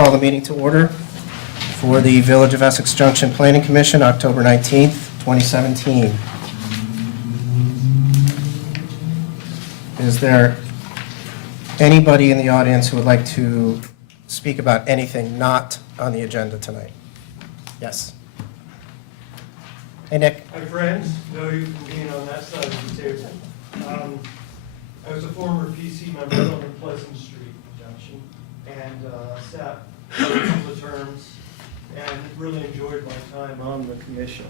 call the meeting to order for the Village of Essex Junction Planning Commission, October 19th, 2017. Is there anybody in the audience who would like to speak about anything not on the agenda tonight? Yes. Hey, Nick. Hi, friends. Know you from being on that side of the table. I was a former PC member on the Pleasant Street Junction and sat for a couple of terms and really enjoyed my time on the commission.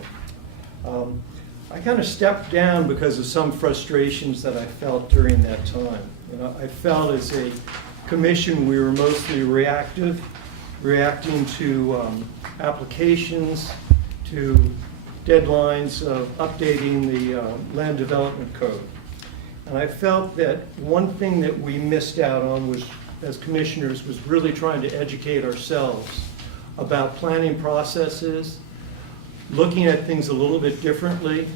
I kind of stepped down because of some frustrations that I felt during that time. You know, I felt as a commission we were mostly reacting to applications, to deadlines of updating the land development code. And I felt that one thing that we missed out on was, as commissioners, was really trying to educate ourselves about planning processes, looking at things a little bit differently.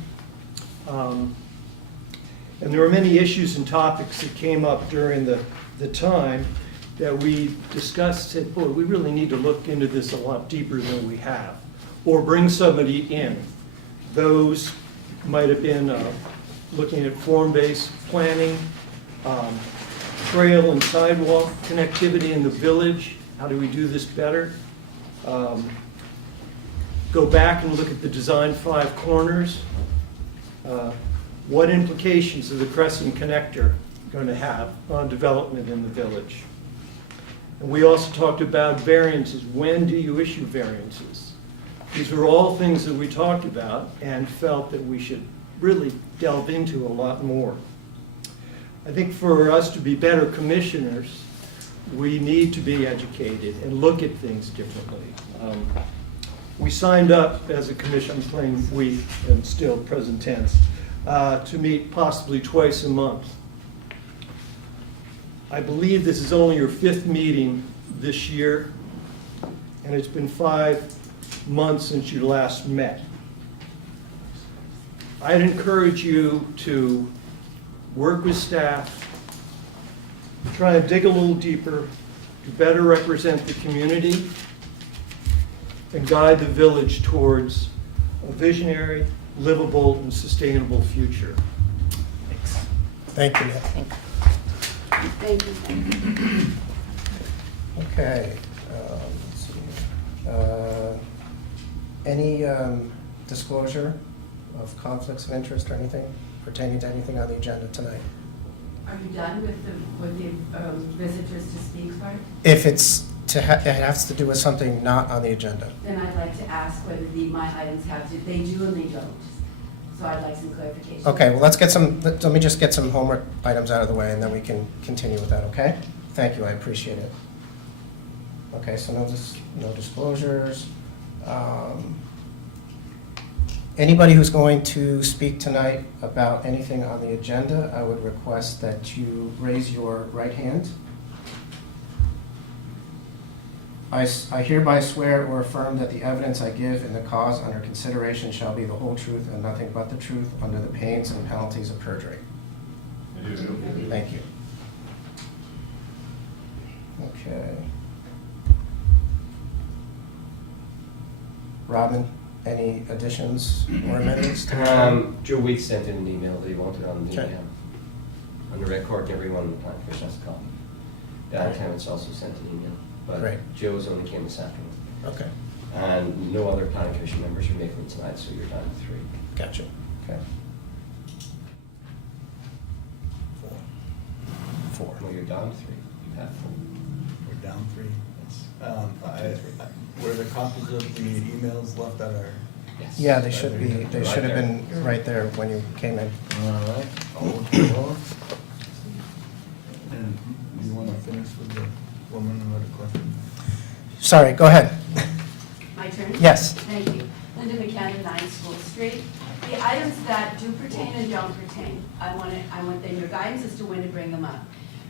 And there were many issues and topics that came up during the time that we discussed, said, boy, we really need to look into this a lot deeper than we have, or bring somebody in. Those might have been looking at form-based planning, trail and sidewalk connectivity in the village. How do we do this better? Go back and look at the design 5 corners. What implications is the Crescent Connector going to have on development in the village? And we also talked about variances. When do you issue variances? These were all things that we talked about and felt that we should really delve into a lot more. I think for us to be better commissioners, we need to be educated and look at things differently. We signed up as a commission, I'm playing we and still present tense, to meet possibly twice a month. I believe this is only your 5th meeting this year, and it's been 5 months since you last met. I'd encourage you to work with staff, try and dig a little deeper to better represent the community and guide the village towards a visionary, livable, and sustainable future. Thanks. Thank you, Nick. Thank you. Okay. Let's see. Any disclosure of conflicts of interest or anything pertaining to anything on the agenda tonight? Are you done with the visitors to speak part? If it's it has to do with something not on the agenda. Then I'd like to ask whether my items have to, they do and they don't. So I'd like some clarification. Okay, well, let me just get some homework items out of the way and then we can continue with that, okay? Thank you, I appreciate it. Okay, so no disclosures. Anybody who's going to speak tonight about anything on the agenda, I would request that you raise your right hand. I hereby swear or affirm that the evidence I give in the cause under consideration shall be the whole truth and nothing but the truth under the pains and penalties of perjury. Thank you. Okay. Robin, any additions or amendments to Joe Weeks sent in an email that he wanted on the Okay. on the record, and everyone in the plan commission has a copy. Dan Right. Clements also sent an email, but Great. Joe's only came this afternoon. Okay, And no other planning commission members are making it tonight, so you're down to 3. gotcha. Okay. 4. Well, you're down to 3. You have 4. We're down 3. Were the copies of the emails left at our? Yes. Yeah, they should be. They Right should have there. been right there when you came in. All right. All and you want to finish with the woman who had a question? Sorry, go ahead. My turn? Yes. Thank you. Linda McCann, 9 School Street. The items that do pertain and don't pertain, I want them, your guidance as to when to bring them up.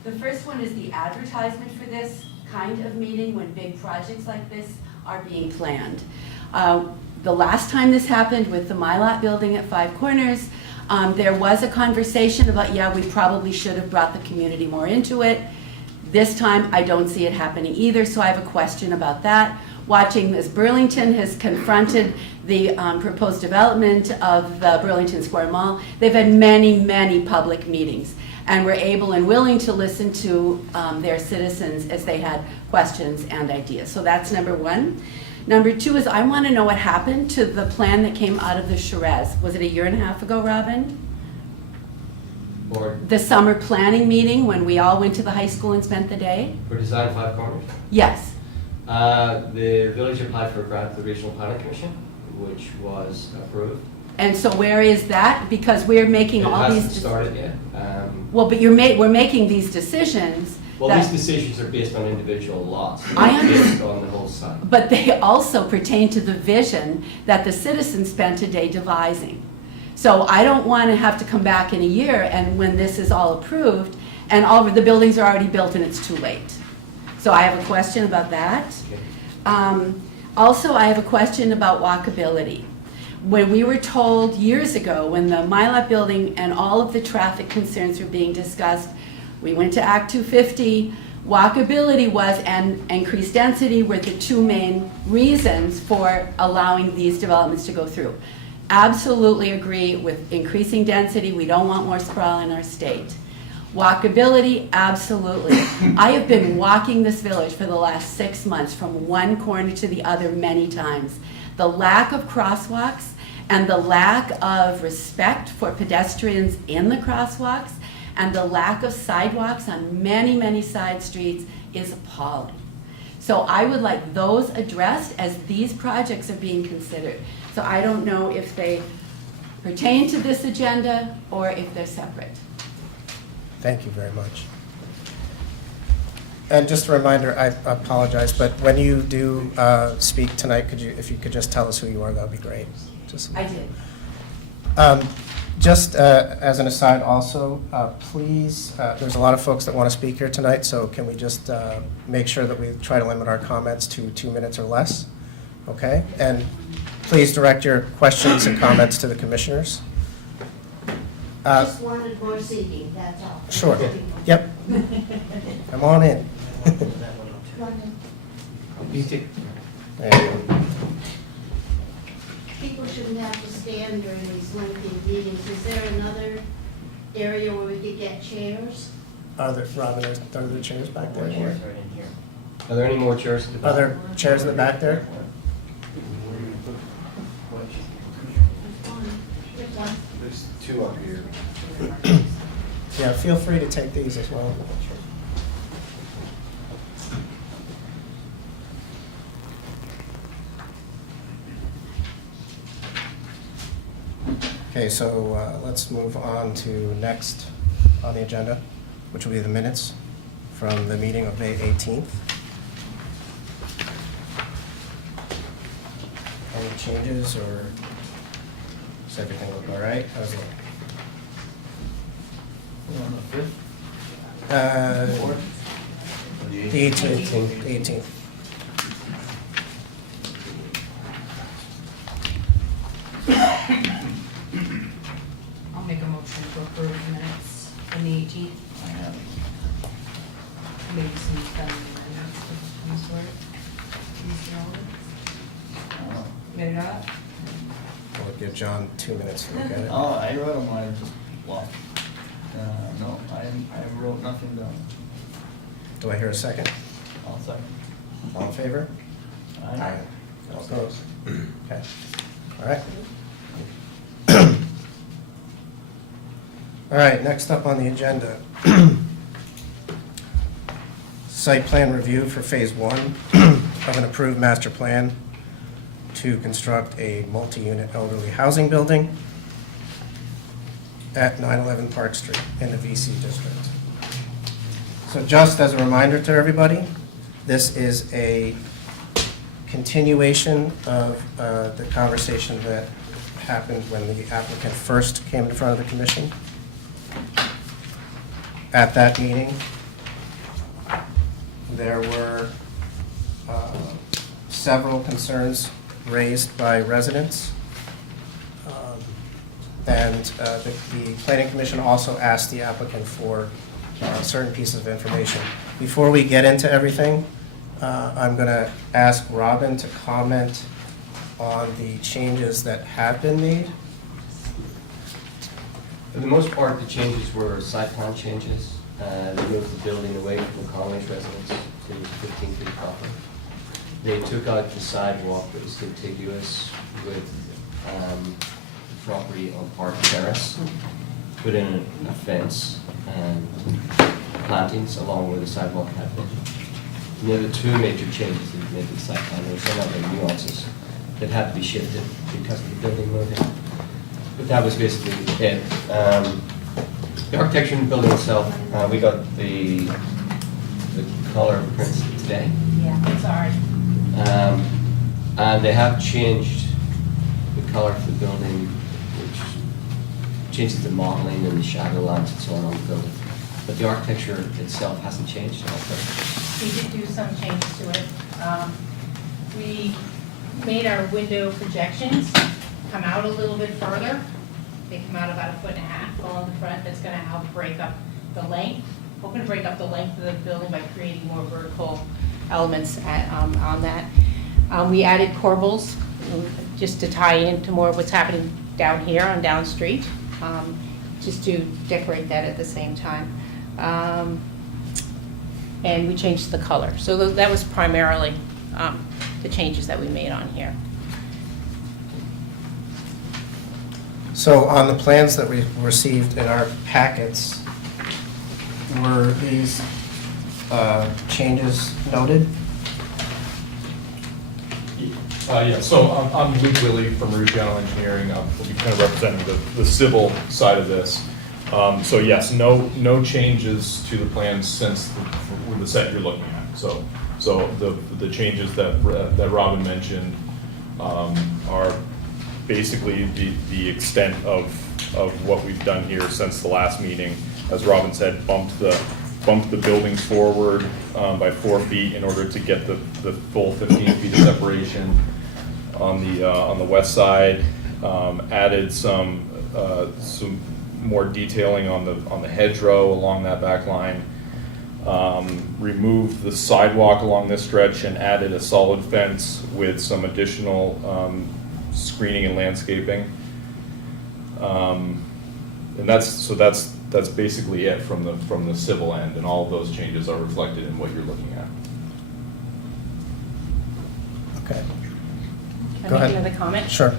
The first one is the advertisement for this kind of meeting when big projects like this are being planned. The last time this happened with the Mylot building at 5 Corners, there was a conversation about, yeah, we probably should have brought the community more into it. This time, I don't see it happening either, so I have a question about that. Watching as Burlington has confronted the proposed development of the Burlington Square Mall, they've had many, many public meetings, and were able and willing to listen to their citizens as they had questions and ideas. So that's number one. Number two is I want to know what happened to the plan that came out of the Shiraz. Was it a year and a half ago, Robin? Or The summer planning meeting when we all went to the high school and spent the day? for Design Five Corners. Yes. The village applied for a grant to the Regional Planning Commission, which was approved. And so where is that? Because we're making It all these. hasn't started yet. Well, but we're making these decisions. Well, that- these decisions are based on individual lots. I They're understand. based on the whole site. But they also pertain to the vision that the citizens spent a day devising. So I don't want to have to come back in a year and when this is all approved and all of the buildings are already built and it's too late. So I have a question about that. Also, I have a question about walkability. When we were told years ago, when the Mylap building and all of the traffic concerns were being discussed, we went to Act 250, walkability was and increased density were the two main reasons for allowing these developments to go through. Absolutely agree with increasing density, we don't want more sprawl in our state. Walkability, absolutely. I have been walking this village for the last 6 months from one corner to the other many times. The lack of crosswalks and the lack of respect for pedestrians in the crosswalks and the lack of sidewalks on many, many side streets is appalling. So I would like those addressed as these projects are being considered. So I don't know if they pertain to this agenda or if they're separate. Thank you very much. And just a reminder, I apologize, but when you do speak tonight, if you could just tell us who you are, that would be great. I did. Just as an aside also, please, there's a lot of folks that want to speak here tonight, so can we just make sure that we try to limit our comments to 2 minutes or less? Okay? And please direct your questions and comments to the commissioners. Just wanted more seating, that's all. Sure. Yep. Come on in. There you go. People shouldn't have to stand during these lengthy meetings. Is there another area where we could get chairs? Robin, are there chairs back there? Are there any more chairs at the back? Are there chairs in the back there? Pick one. There's two up here. Yeah, feel free to take these as well. Okay, so let's move on to next on the agenda, which will be the minutes from the meeting of May 18th. Any changes or does everything look all right? How's it? On the fifth? The 18th. The 18th. I'll make a motion to approve the minutes from the 18th. I have. Maybe some spelling amendments of some sort. Oh. Maybe not? We'll give John 2 minutes to look at it. Oh, I wrote them, I just lost. No, I wrote nothing down. Do I hear a second? I'll second. All in favor? Aye. All opposed? Okay. All right. All right, next up on the agenda. Site plan review for Phase 1 of an approved master plan to construct a multi-unit elderly housing building at 911 Park Street in the VC district. So just as a reminder to everybody, this is a continuation of the conversation that happened when the applicant first came in front of the commission. At that meeting, there were several concerns raised by residents. And the planning commission also asked the applicant for certain pieces of information. Before we get into everything, I'm going to ask Robin to comment on the changes that have been made. For the most part, the changes were site plan changes. They moved the building away from the Conway's residence to 15 feet proper. They took out the sidewalk that was contiguous with the property on Park Terrace, put in a fence and plantings along where the sidewalk had been. And the other two major changes that we made to the site plan, there were some other nuances that had to be shifted because of the building moving. But that was basically it. The architecture in the building itself, we got the color prints today. Yeah, sorry. And they have changed the color of the building, which changes the modeling and the shadow lines and so on the building. But the architecture itself hasn't changed at all. We did do some changes to it. We made our window projections come out a little bit further. They come out about 1.5 feet along the front. That's going to help break up the length. Hoping to break up the length of the building by creating more vertical elements on that. We added corbels just to tie into more of what's happening down here on Down Street, just to decorate that at the same time. And we changed the color. So that was primarily the changes that we made on here. So on the plans that we received in our packets, were these changes noted? Yeah, so I'm Luke Willie from Ruggiano Engineering. We'll be kind of representing the civil side of this. So yes, no changes to the plans since the set you're looking at. So the changes that Robin mentioned are basically the extent of what we've done here since the last meeting. As Robin said, bumped the buildings forward by 4 feet in order to get the full 15 feet of separation on the west side. Added some more detailing on the hedgerow along that back line. Removed the sidewalk along this stretch and added a solid fence with some additional screening and landscaping. And that's basically it from the civil end, and all of those changes are reflected in what you're looking at. Okay. Can Go I make ahead. another comment? Sure.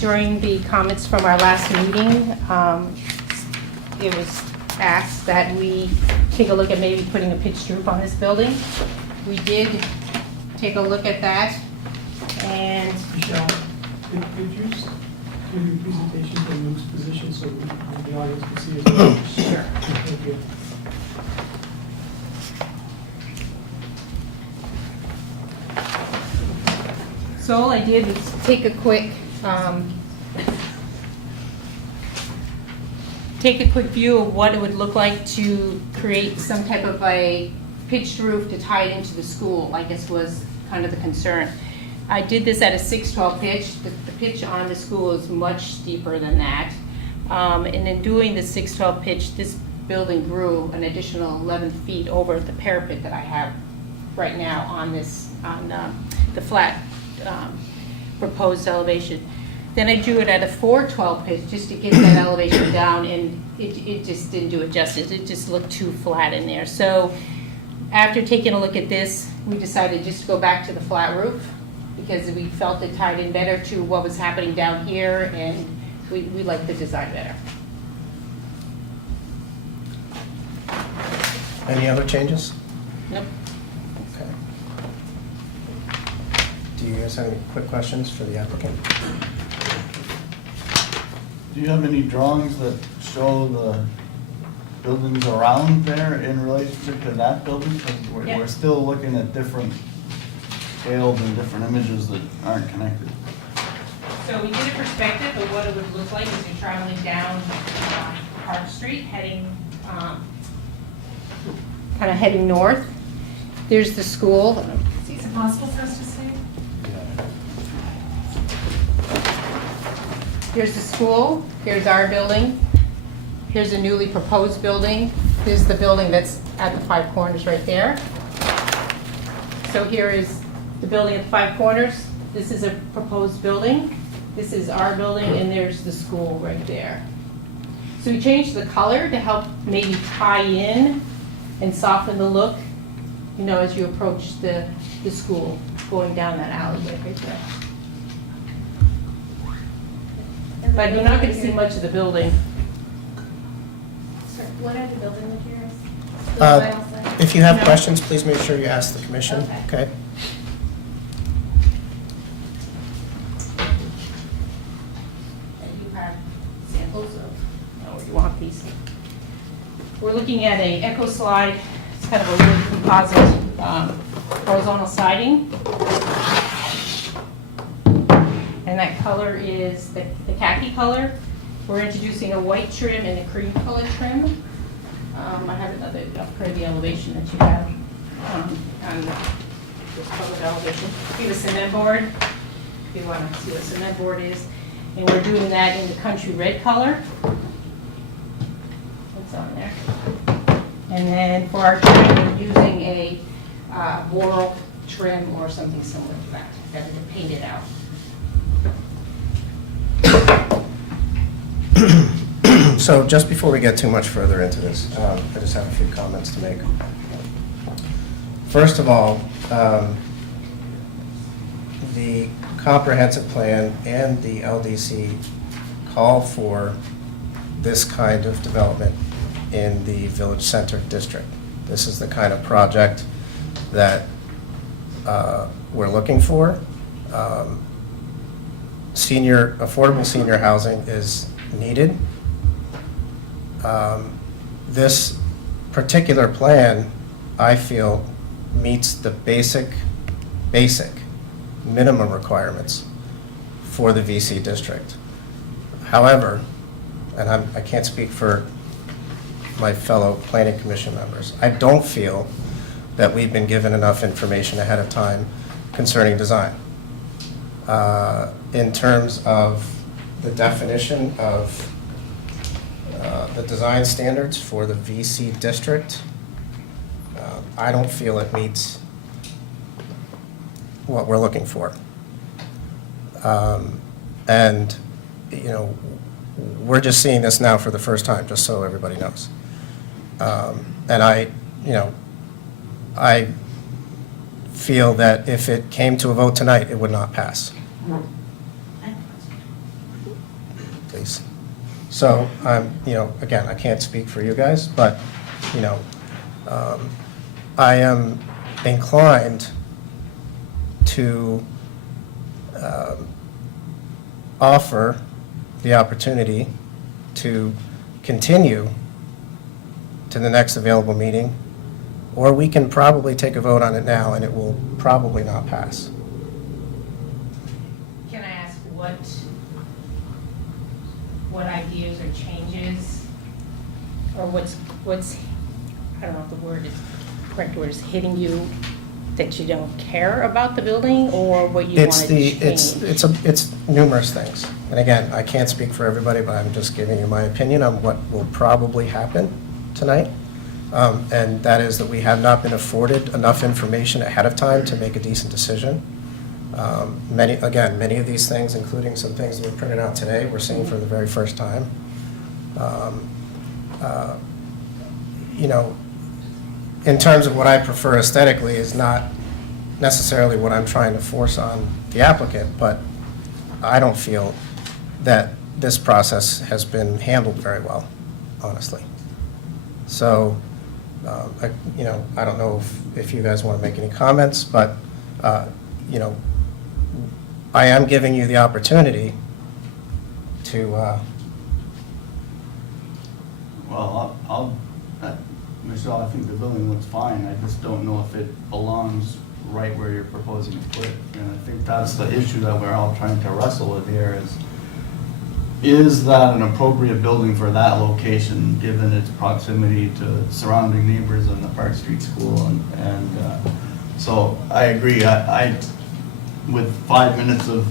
During the comments from our last meeting, it was asked that we take a look at maybe putting a pitched roof on this building. We did take a look at that, and Michelle, could you give your presentation from Luke's position so the audience can see it? sure. Thank you. So all I did was take a quick view of what it would look like to create some type of a pitched roof to tie it into the school, I guess was kind of the concern. I did this at a 6/12 pitch. The pitch on the school is much steeper than that. And in doing the 6/12 pitch, this building grew an additional 11 feet over the parapet that I have right now on the flat proposed elevation. Then I drew it at a 4/12 pitch just to get that elevation down, and it just didn't do it justice. It just looked too flat in there. So after taking a look at this, we decided just to go back to the flat roof because we felt it tied in better to what was happening down here, and we liked the design better. Any other changes? Nope. Okay. Do you guys have any quick questions for the applicant? Do you have any drawings that show the buildings around there in relationship to that building? Because Yeah. we're still looking at different scales and different images that aren't connected. So we did a perspective of what it would look like as you're traveling down Park Street, heading, kind of heading north. There's the school. Is it possible for us to see? Here's the school, here's our building, here's a newly proposed building, This is the building that's at the Five Corners right there. So here is the building at the Five Corners. This is a proposed building. This is our building, and there's the school right there. So we changed the color to help maybe tie in and soften the look, you know, as you approach the school, going down that alleyway right there. But you're not going to see much of the building. Sorry, what are the building materials? The Uh, vinyl siding? If you have No. questions, please make sure you ask the commission, Okay. okay? And you have samples of, oh, you want these. We're looking at a echo slide. It's kind of a wood composite horizontal siding. And that color is the khaki color. We're introducing a white trim and a cream color trim. I have another upgrade the elevation that you have on this colored elevation. We have a cement board, if you want to see what cement board is. And we're doing that in the country red color. It's on there. And then for our trim, we're using a floral trim or something similar to that, that is painted out. So just before we get too much further into this, I just have a few comments to make. First of all, the comprehensive plan and the LDC call for this kind of development in the Village Center District. This is the kind of project that we're looking for. Affordable senior housing is needed. This particular plan, I feel, meets the basic minimum requirements for the VC district. However, and I can't speak for my fellow planning commission members, I don't feel that we've been given enough information ahead of time concerning design. In terms of the definition of the design standards for the VC district, I don't feel it meets what we're looking for. And, you know, we're just seeing this now for the first time, just so everybody knows. And I feel that if it came to a vote tonight, it would not pass. Please. So, again, I can't speak for you guys, but, I am inclined to offer the opportunity to continue to the next available meeting, or we can probably take a vote on it now and it will probably not pass. Can I ask what ideas or changes, or what's, I don't know if the word is, correct word is hitting you, that you don't care about the building, or what you want to change? It's numerous things. And again, I can't speak for everybody, but I'm just giving you my opinion on what will probably happen tonight. And that is that we have not been afforded enough information ahead of time to make a decent decision. Many of these things, including some things that were printed out today, we're seeing for the very first time. In terms of what I prefer aesthetically is not necessarily what I'm trying to force on the applicant, but I don't feel that this process has been handled very well, honestly. So, I don't know if you guys want to make any comments, but, I am giving you the opportunity to, Well, Michelle, I think the building looks fine. I just don't know if it belongs right where you're proposing to put it. And I think that's the issue that we're all trying to wrestle with here is that an appropriate building for that location, given its proximity to surrounding neighbors and the Park Street School? So I agree. With 5 minutes of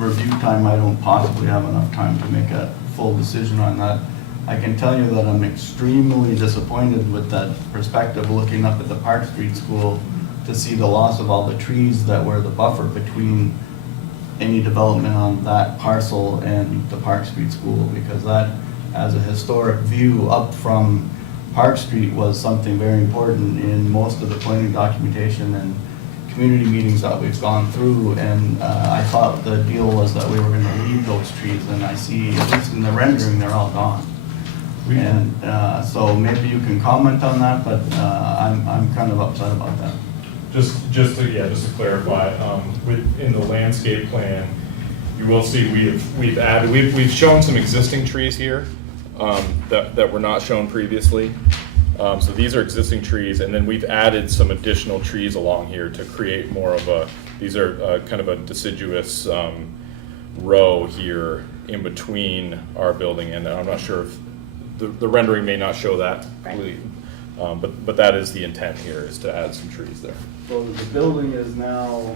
review time, I don't possibly have enough time to make a full decision on that. I can tell you that I'm extremely disappointed with that perspective, looking up at the Park Street School to see the loss of all the trees that were the buffer between any development on that parcel and the Park Street School, because that, as a historic view up from Park Street, was something very important in most of the planning documentation and community meetings that we've gone through, and I thought the deal was that we were gonna leave those trees, and I see, at least in the rendering, they're all gone. And so maybe you can comment on that, but I'm kind of upset about that. Just to clarify, in the landscape plan, you will see we've shown some existing trees here that were not shown previously. So these are existing trees, and then we've added some additional trees along here to create more of these are kind of a deciduous row here in between our building, and I'm not sure if the rendering may not show that completely, but that is the intent here, is to add some trees there. So the building is now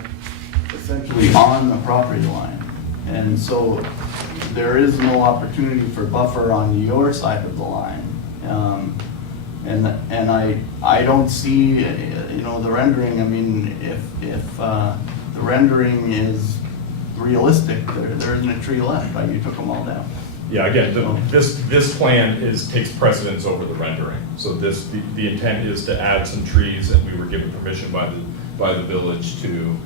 essentially on the property line, and so there is no opportunity for buffer on your side of the line. And I don't see, the rendering. I mean, if the rendering is realistic, there isn't a tree left, right? You took them all down. Yeah, again, this plan takes precedence over the rendering. So the intent is to add some trees, and we were given permission by the village to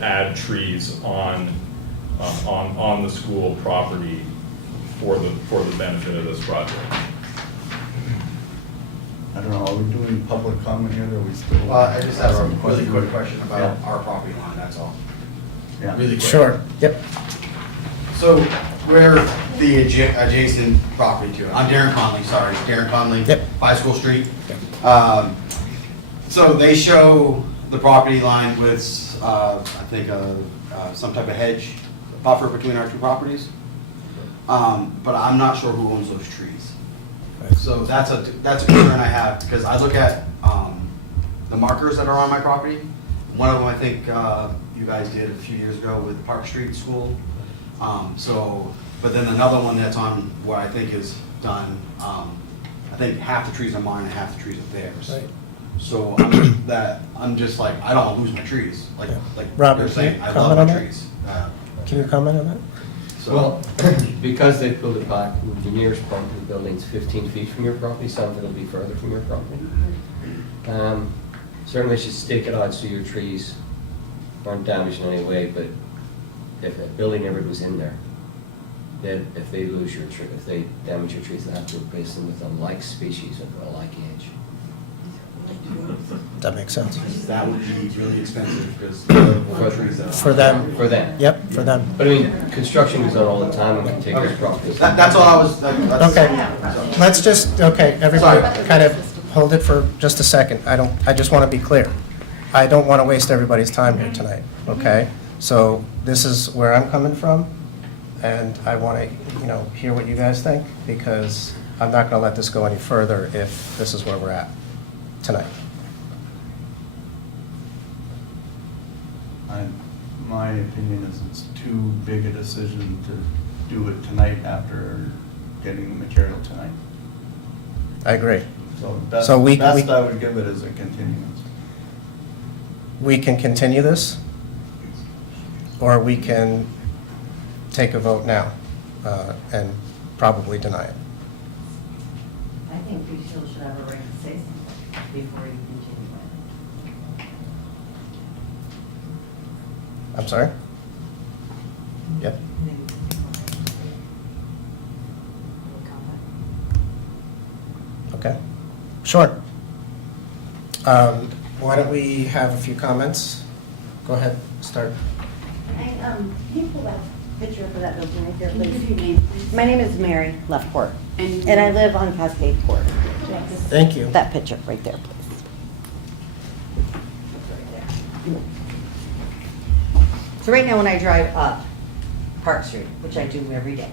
add trees on the school property for the benefit of this project. I don't know, are we doing public comment here, or are we still? I just have a really quick question about our property line, that's all. Yeah. Really quick. Sure, yep. So where the adjacent property to it, I'm Darren Conley, Yep. 5 School Street. So they show the property line with, I think, some type of hedge buffer between our two properties. But I'm not sure who owns those trees. So that's a concern I have, because I look at the markers that are on my property. One of them, I think, you guys did a few years ago with Park Street School. But then another one that's on what I think is done, I think half the trees are mine and half the trees are theirs. Right. So I'm just like, I don't want to lose my trees, like Robert, you're saying, I can you love comment on my that? trees. Can you comment on that? So, Well, because they pulled it back, the nearest point to the building's 15 feet from your property, some of it'll be further from your property. Certainly should stake it out so your trees aren't damaged in any way, but if a building ever goes in there, then if they lose your tree, if they damage your trees, they have to replace them with a like species of a like age. That makes sense. that would be really expensive, because the trees that are. For them, For them. yep, for them. But I mean, construction goes on all the time and can take those properties. That's all I was, Okay, let's just, everybody kind of hold it for just a second. I just want to be clear. I don't want to waste everybody's time here tonight, okay? So this is where I'm coming from, and I want to, hear what you guys think, because I'm not going to let this go any further if this is where we're at tonight. My opinion is it's too big a decision to do it tonight after getting the material tonight. I agree. So best So we- I would give it as a continuance. We can continue this, or we can take a vote now and probably deny it. I think we still should have a right to say something before you continue it. I'm sorry? Yep. Okay, sure. Why don't we have a few comments? Go ahead, start. Can you pull that picture for that building right there, please? My name is Mary Leftport, and I live on Cascade Court. Thank you. That picture right there, please. So right now, when I drive up Park Street, which I do every day,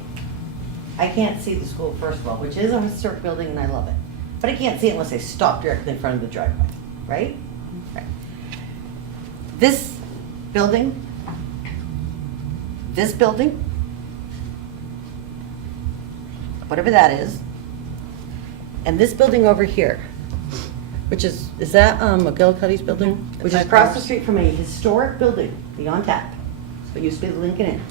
I can't see the school, first of all, which is a historic building and I love it. But I can't see it unless I stop directly in front of the driveway, right? Right. This building, whatever that is, And this building over here, which is that McGillicuddy's building? Which is across the street from a historic building, the On Tap. So it used to be the Lincoln Inn.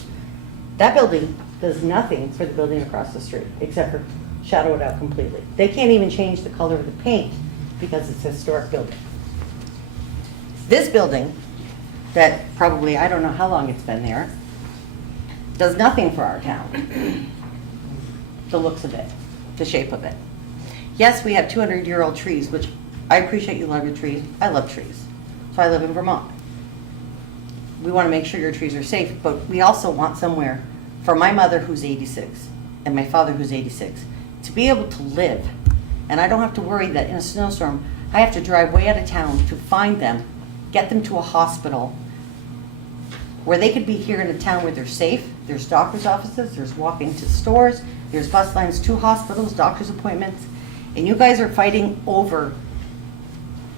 That building does nothing for the building across the street, except for shadow it out completely. They can't even change the color of the paint because it's a historic building. This building, that probably, I don't know how long it's been there, does nothing for our town. The looks of it, the shape of it. Yes, we have 200-year-old trees, which I appreciate you love your trees. I love trees. So I live in Vermont. We want to make sure your trees are safe, but we also want somewhere for my mother who's 86 and my father who's 86 to be able to live. And I don't have to worry that in a snowstorm, I have to drive way out of town to find them, get them to a hospital where they could be here in a town where they're safe. There's doctor's offices, there's walking to stores, there's bus lines to hospitals, doctor's appointments. And you guys are fighting over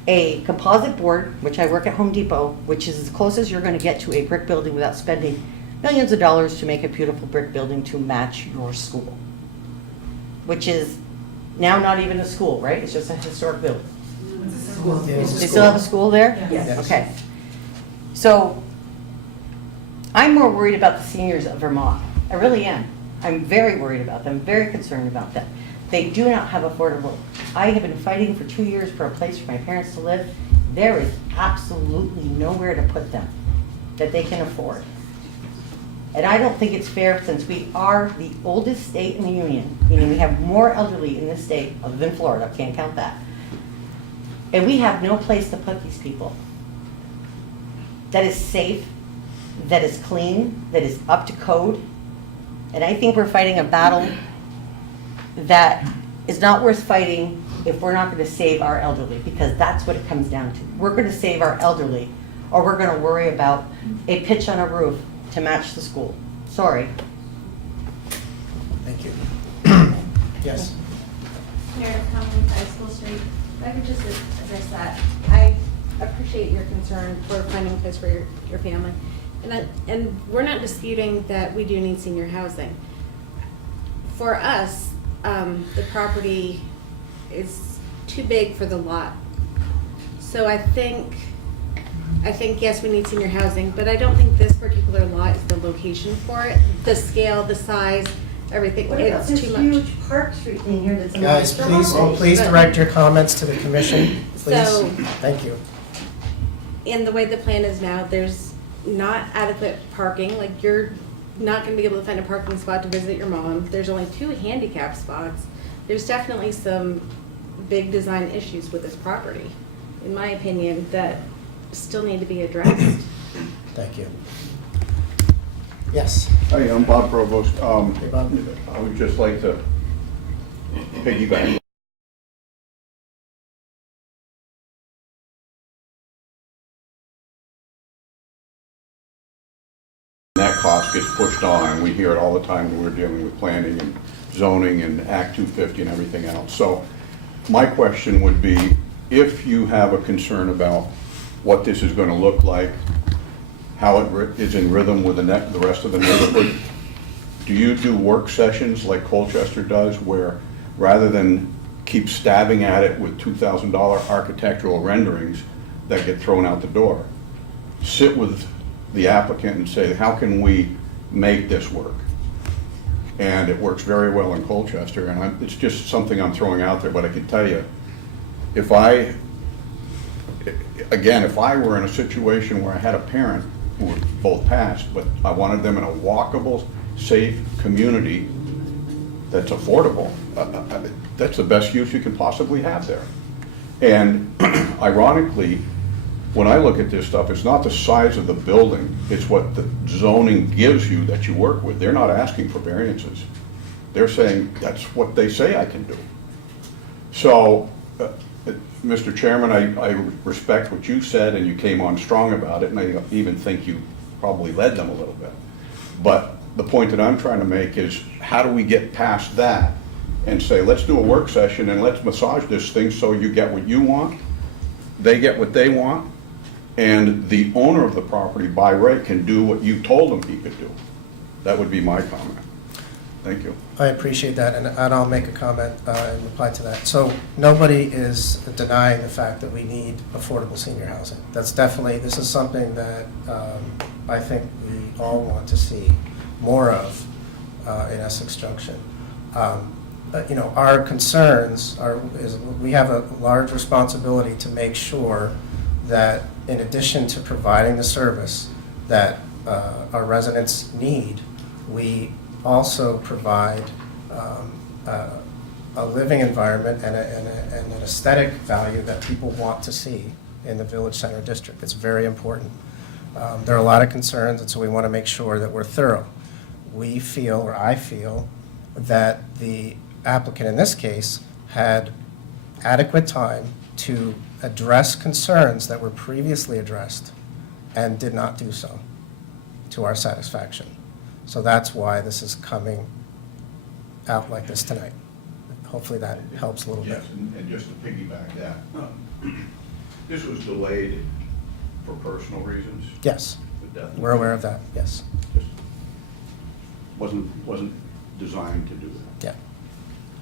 a composite board, which I work at Home Depot, which is as close as you're going to get to a brick building without spending millions of dollars to make a beautiful brick building to match your school. Which is now not even a school, right? It's just a historic building. They still have a school there? Yes. Okay. So I'm more worried about the seniors of Vermont. I really am. I'm very worried about them, very concerned about them. They do not have affordable. I have been fighting for 2 years for a place for my parents to live. There is absolutely nowhere to put them that they can afford. And I don't think it's fair, since we are the oldest state in the union, meaning we have more elderly in this state, other than Florida, can't count that. And we have no place to put these people that is safe, that is clean, that is up to code. And I think we're fighting a battle that is not worth fighting if we're not going to save our elderly, because that's what it comes down to. We're going to save our elderly, or we're going to worry about a pitch on a roof to match the school. Sorry. Thank you. Yes. Meredith Conley, High School Street. If I could just address that. I appreciate your concern for finding a place for your family. And we're not disputing that we do need senior housing. For us, the property is too big for the lot. So I think yes, we need senior housing, but I don't think this particular lot is the location for it. The scale, the size, everything, What about it's this too much. huge Park Street thing here that's Guys, please direct your comments to the commission, please. So- Thank you. In the way the plan is now, there's not adequate parking. Like, you're not gonna be able to find a parking spot to visit your mom. There's only 2 handicap spots. There's definitely some big design issues with this property, in my opinion, that still need to be addressed. Thank you. Yes. Hi, I'm Bob Provost. Hey, Bob. I would just like to piggyback. That cost gets pushed on, and we hear it all the time when we're dealing with planning and zoning and Act 250 and everything else. So my question would be, if you have a concern about what this is going to look like, how it is in rhythm with the rest of the neighborhood, do you do work sessions like Colchester does, where rather than keep stabbing at it with $2,000 architectural renderings that get thrown out the door, sit with the applicant and say, how can we make this work? And it works very well in Colchester, and it's just something I'm throwing out there, but I can tell you, if I were in a situation where I had a parent who were both passed, but I wanted them in a walkable, safe community that's affordable, that's the best use you can possibly have there. And ironically, when I look at this stuff, it's not the size of the building, it's what the zoning gives you that you work with. They're not asking for variances. They're saying that's what they say I can do. So, Mr. Chairman, I respect what you said, and you came on strong about it, and I even think you probably led them a little bit. But the point that I'm trying to make is, how do we get past that and say, let's do a work session and let's massage this thing so you get what you want, they get what they want, and the owner of the property by right can do what you told him he could do. That would be my comment. Thank you. I appreciate that, and I'll make a comment in reply to that. So nobody is denying the fact that we need affordable senior housing. That's definitely, this is something that I think we all want to see more of in Essex Junction. But, you know, our concerns is we have a large responsibility to make sure that in addition to providing the service that our residents need, we also provide a living environment and an aesthetic value that people want to see in the Village Center District. It's very important. There are a lot of concerns, and so we want to make sure that we're thorough. We feel, or I feel, that the applicant in this case had adequate time to address concerns that were previously addressed and did not do so to our satisfaction. So that's why this is coming out like this tonight. Hopefully that helps a little bit. Yes, and just to piggyback that, this was delayed for personal reasons. Yes, The death of- we're aware of that, yes. Just wasn't designed to do that. Yeah,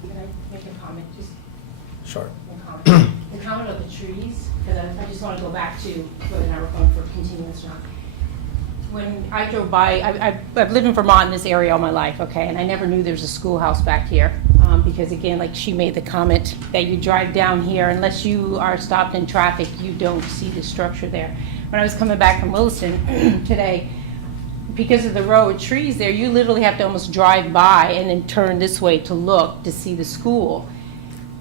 Can I make a comment, just sure. a comment? The comment of the trees, because I just want to go back to whether or not we're going for continuous or not. When I drove by, I've lived in Vermont in this area all my life, okay, and I never knew there was a schoolhouse back here. Because again, like she made the comment that you drive down here, unless you are stopped in traffic, you don't see the structure there. When I was coming back from Williston today, because of the row of trees there, you literally have to almost drive by and then turn this way to look to see the school.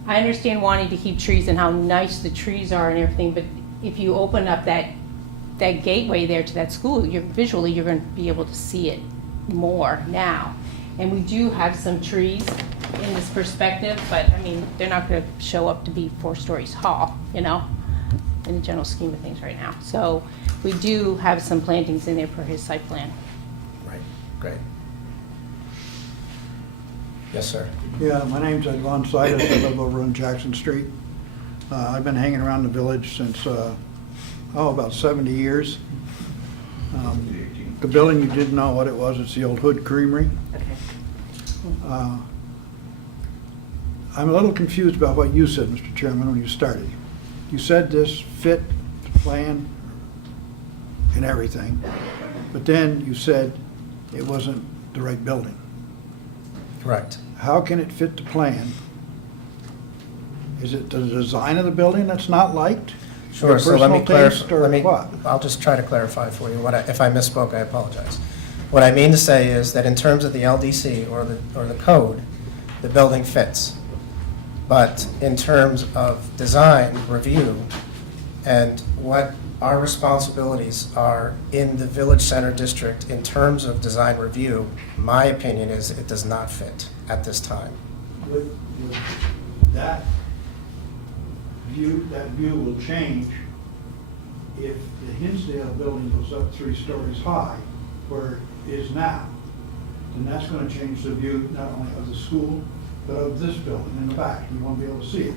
I understand wanting to keep trees and how nice the trees are and everything, but if you open up that gateway there to that school, visually you're going to be able to see it more now. And we do have some trees in this perspective, but I mean, they're not going to show up to be 4 stories tall, you know, in the general scheme of things right now. So we do have some plantings in there per his site plan. Right, great. Yes, sir. Yeah, my name's Edvon Sidus. I live over on Jackson Street. I've been hanging around the village since, about 70 years. The building, you didn't know what it was. It's the old Hood Creamery. Okay. I'm a little confused about what you said, Mr. Chairman, when you started. You said this fit the plan and everything, but then you said it wasn't the right building. Correct. How can it fit the plan? Is it the design of the building that's not liked? Sure, so let me Personal taste clarify, or what? I'll just try to clarify for you. If I misspoke, I apologize. What I mean to say is that in terms of the LDC or the code, the building fits. But in terms of design review and what our responsibilities are in the Village Center District in terms of design review, my opinion is it does not fit at this time. Would that view will change if the Hinsdale building goes up 3 stories high, where it is now. Then that's going to change the view not only of the school, but of this building in the back. You won't be able to see it.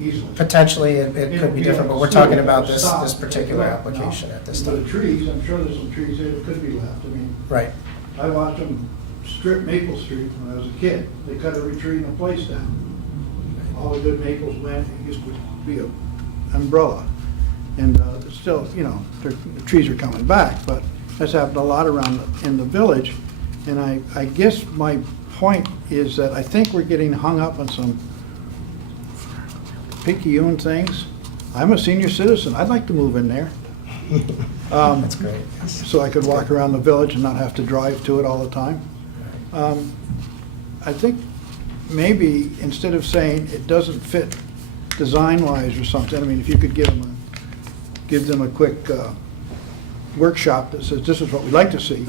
Easily. Potentially, it could be different, but we're talking about this particular application at this The time. trees, I'm sure there's some trees there that could be left. I mean, Right, I watched them strip Maple Street when I was a kid. They cut every tree in the place down. All the good maples went, it used to be an umbrella. And still, you know, the trees are coming back, but that's happened a lot around in the village. And I guess my point is that I think we're getting hung up on some picayune things. I'm a senior citizen. I'd like to move in there. that's great. So I could walk around the village and not have to drive to it all the time. I think maybe instead of saying it doesn't fit design-wise or something, I mean, if you could give them a quick workshop that says this is what we'd like to see,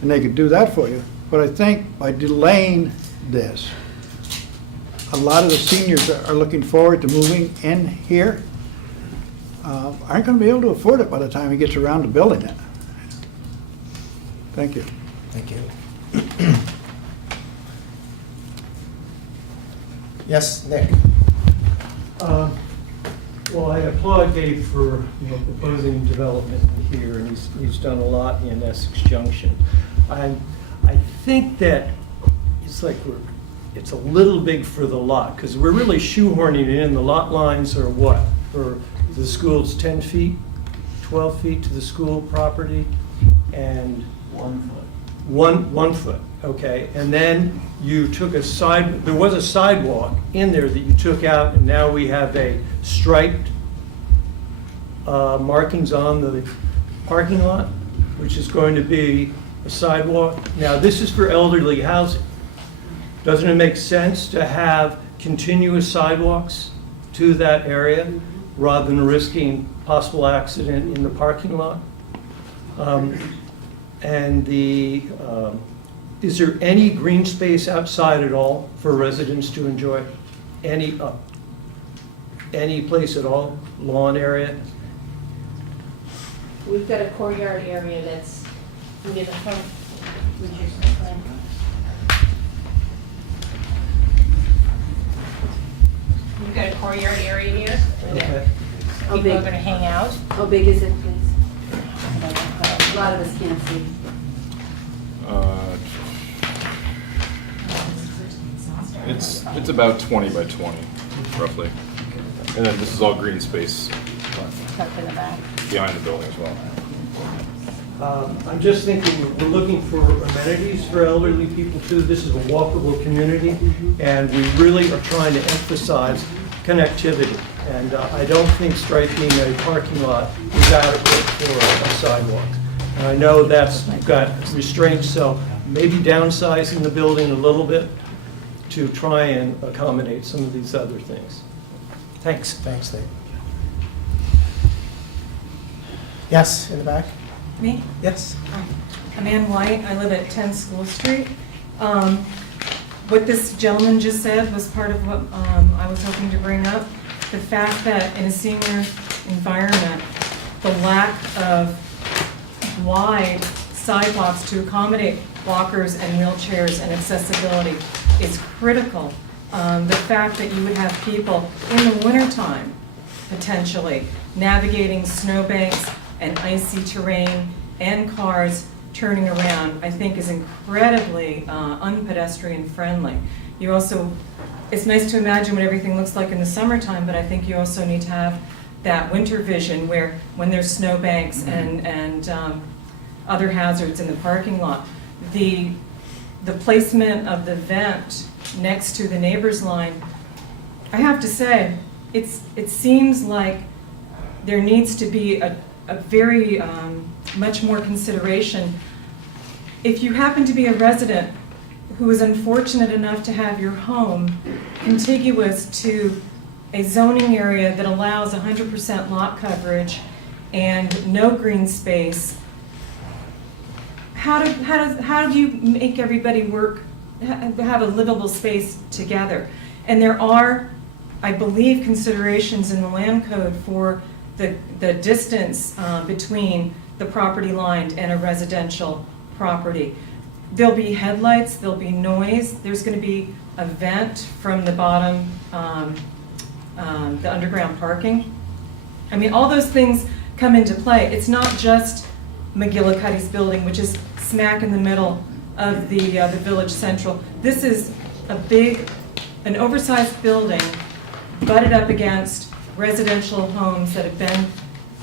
and they could do that for you. But I think by delaying this, a lot of the seniors are looking forward to moving in here, aren't going to be able to afford it by the time he gets around to building it. Thank you. Thank you. Yes, Nick? Well, I applaud Dave for proposing development here, and he's done a lot in Essex Junction. I think that it's like it's a little big for the lot, because we're really shoehorning it in. The lot lines are what? For the school's 10 feet, 12 feet to the school property, and 1 foot. 1 foot, okay. And then you took there was a sidewalk in there that you took out, and now we have a striped markings on the parking lot, which is going to be a sidewalk. Now, this is for elderly housing. Doesn't it make sense to have continuous sidewalks to that area rather than risking possible accident in the parking lot? And is there any green space outside at all for residents to enjoy? Any place at all, lawn area? We've got a courtyard area that's near the front. We've got a courtyard area here Okay. that people are going to hang out. How big is it, please? A lot of us can't see. It's about 20 by 20, roughly. And then this is all green space Tucked in the back. behind the building as well. I'm just thinking, we're looking for amenities for elderly people too. This is a walkable community, and we really are trying to emphasize connectivity. And I don't think striping a parking lot is adequate for a sidewalk. And I know that's got restraints, so maybe downsizing the building a little bit to try and accommodate some of these other things. Thanks. Thanks, Nate. Yes, in the back? Me? Yes. I'm Ann White. I live at 10 School Street. What this gentleman just said was part of what I was hoping to bring up. The fact that in a senior environment, the lack of wide sidewalks to accommodate walkers and wheelchairs and accessibility is critical. The fact that you would have people in the wintertime, potentially, navigating snowbanks and icy terrain and cars turning around, I think is incredibly unpedestrian friendly. You also, it's nice to imagine what everything looks like in the summertime, but I think you also need to have that winter vision where when there's snowbanks and other hazards in the parking lot. The placement of the vent next to the neighbor's line, I have to say, it seems like there needs to be a very much more consideration. If you happen to be a resident who is unfortunate enough to have your home contiguous to a zoning area that allows 100% lot coverage and no green space, how do you make everybody work, have a livable space together? And there are, I believe, considerations in the land code for the distance between the property line and a residential property. There'll be headlights, there'll be noise, there's going to be a vent from the bottom, the underground parking. I mean, all those things come into play. It's not just McGillicuddy's building, which is smack in the middle of the Village Central. This is an oversized building butted up against residential homes that have been,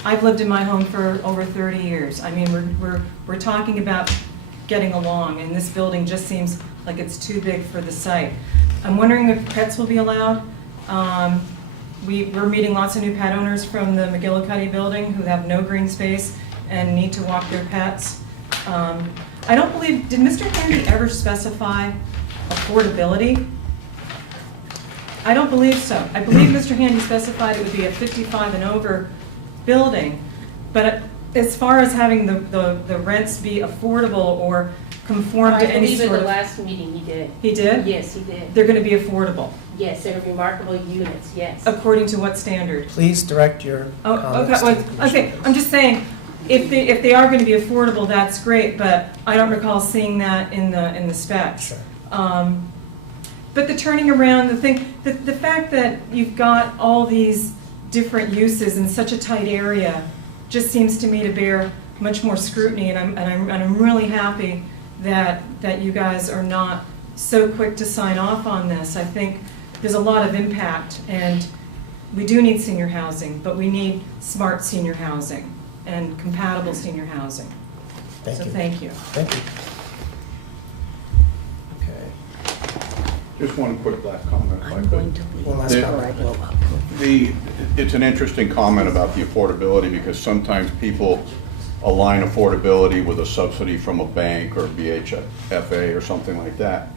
I've lived in my home for over 30 years. I mean, we're talking about getting along, and this building just seems like it's too big for the site. I'm wondering if pets will be allowed. We're meeting lots of new pet owners from the McGillicuddy building who have no green space and need to walk their pets. I don't believe, did Mr. Handy ever specify affordability? I don't believe so. I believe Mr. Handy specified it would be a 55 and over building, but as far as having the rents be affordable or conform to any I believe sort in of... the last meeting he did. He did? Yes, he did. They're going to be affordable, Yes, they're remarkable units, yes. according to what standard? Please direct your Oh, comments okay, to the well, okay, commissioners. I'm just saying, if they are going to be affordable, that's great, but I don't recall seeing that in the specs. Sure. But the turning around, the fact that you've got all these different uses in such a tight area just seems to me to bear much more scrutiny, and I'm really happy that you guys are not so quick to sign off on this. I think there's a lot of impact, and we do need senior housing, but we need smart senior housing and compatible senior housing. Thank you. Thank you. Thank you. Okay. Just one quick last comment, if I could. One last comment. It's an interesting comment about the affordability, because sometimes people align affordability with a subsidy from a bank or BHFA or something like that.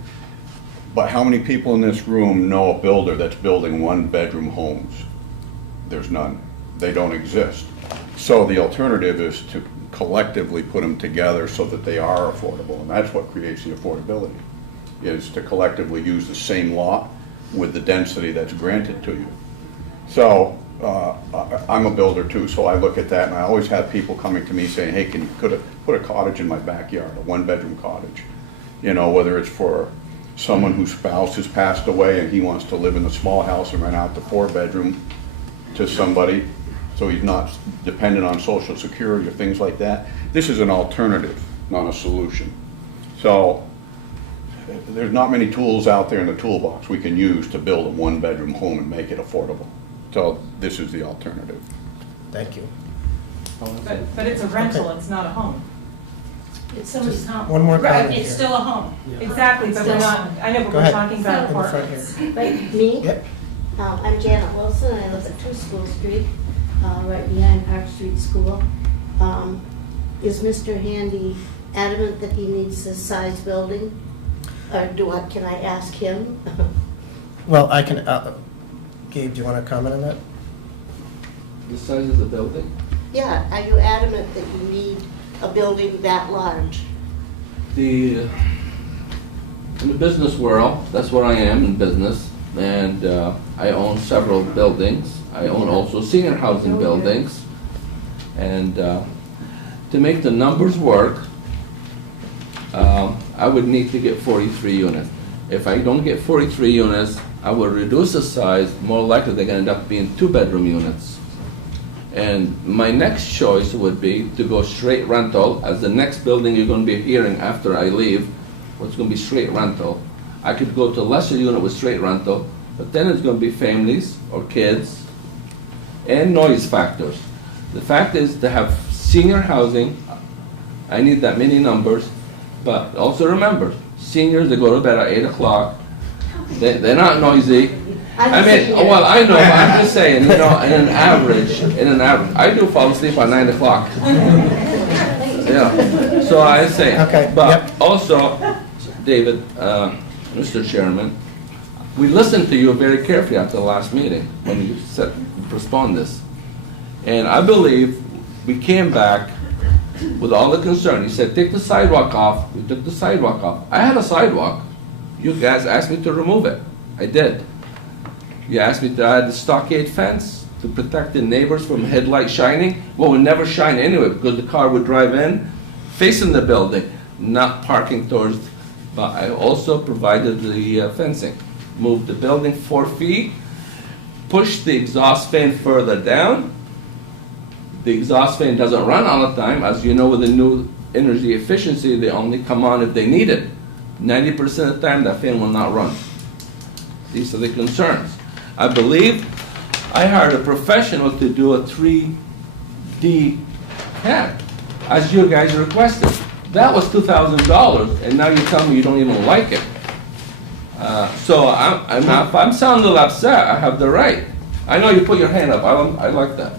But how many people in this room know a builder that's building one-bedroom homes? There's none. They don't exist. So the alternative is to collectively put them together so that they are affordable, and that's what creates the affordability, is to collectively use the same lot with the density that's granted to you. So I'm a builder too, so I look at that, and I always have people coming to me saying, hey, can you put a cottage in my backyard, a one-bedroom cottage? You know, whether it's for someone whose spouse has passed away and he wants to live in a small house and rent out the 4-bedroom to somebody, so he's not dependent on Social Security or things like that. This is an alternative, not a solution. So there's not many tools out there in the toolbox we can use to build a one-bedroom home and make it affordable. So this is the alternative. Thank you. But it's a rental, it's not a home. It's somebody's home. One more Right, comment it's here. still a home. Exactly, but we're not, I know, but Go we're ahead. talking about In the front apartments. here. Like me? Yep. I'm Janet Wilson, I live at 2 School Street, right behind Park Street School. Is Mr. Handy adamant that he needs this size building? Or can I ask him? Well, I can, Gabe, do you want to comment on that? The size of the building? Yeah, are you adamant that you need a building that large? In the business world, that's where I am in business, and I own several buildings. I own also senior housing buildings, and to make the numbers work, I would need to get 43 units. If I don't get 43 units, I will reduce the size. More likely they're going to end up being 2-bedroom units. And my next choice would be to go straight rental, as the next building you're going to be hearing after I leave, what's going to be straight rental. I could go to a lesser unit with straight rental, but then it's going to be families or kids and noise factors. The fact is, to have senior housing, I need that many numbers, but also remember, seniors, they go to bed at 8 o'clock, they're not noisy. I mean, well, I know, but I'm just saying, you know, in an average, I do fall asleep at 9 o'clock. Yeah, so I say, Okay, but yep. also, David, Mr. Chairman, we listened to you very carefully at the last meeting when you said, postpone this. And I believe we came back with all the concern. You said, take the sidewalk off. We took the sidewalk off. I had a sidewalk. You guys asked me to remove it. I did. You asked me to add the stockade fence to protect the neighbors from headlight shining. Well, it would never shine anyway because the car would drive in facing the building, not parking towards. But I also provided the fencing. Moved the building 4 feet, pushed the exhaust fan further down. The exhaust fan doesn't run all the time. As you know, with the new energy efficiency, they only come on if they need it. 90% of the time, that fan will not run. These are the concerns. I believe I hired a professional to do a 3D CAD, as you guys requested. That was $2,000, and now you tell me you don't even like it. So if I'm sounding a little upset, I have the right. I know you put your hand up. I like that.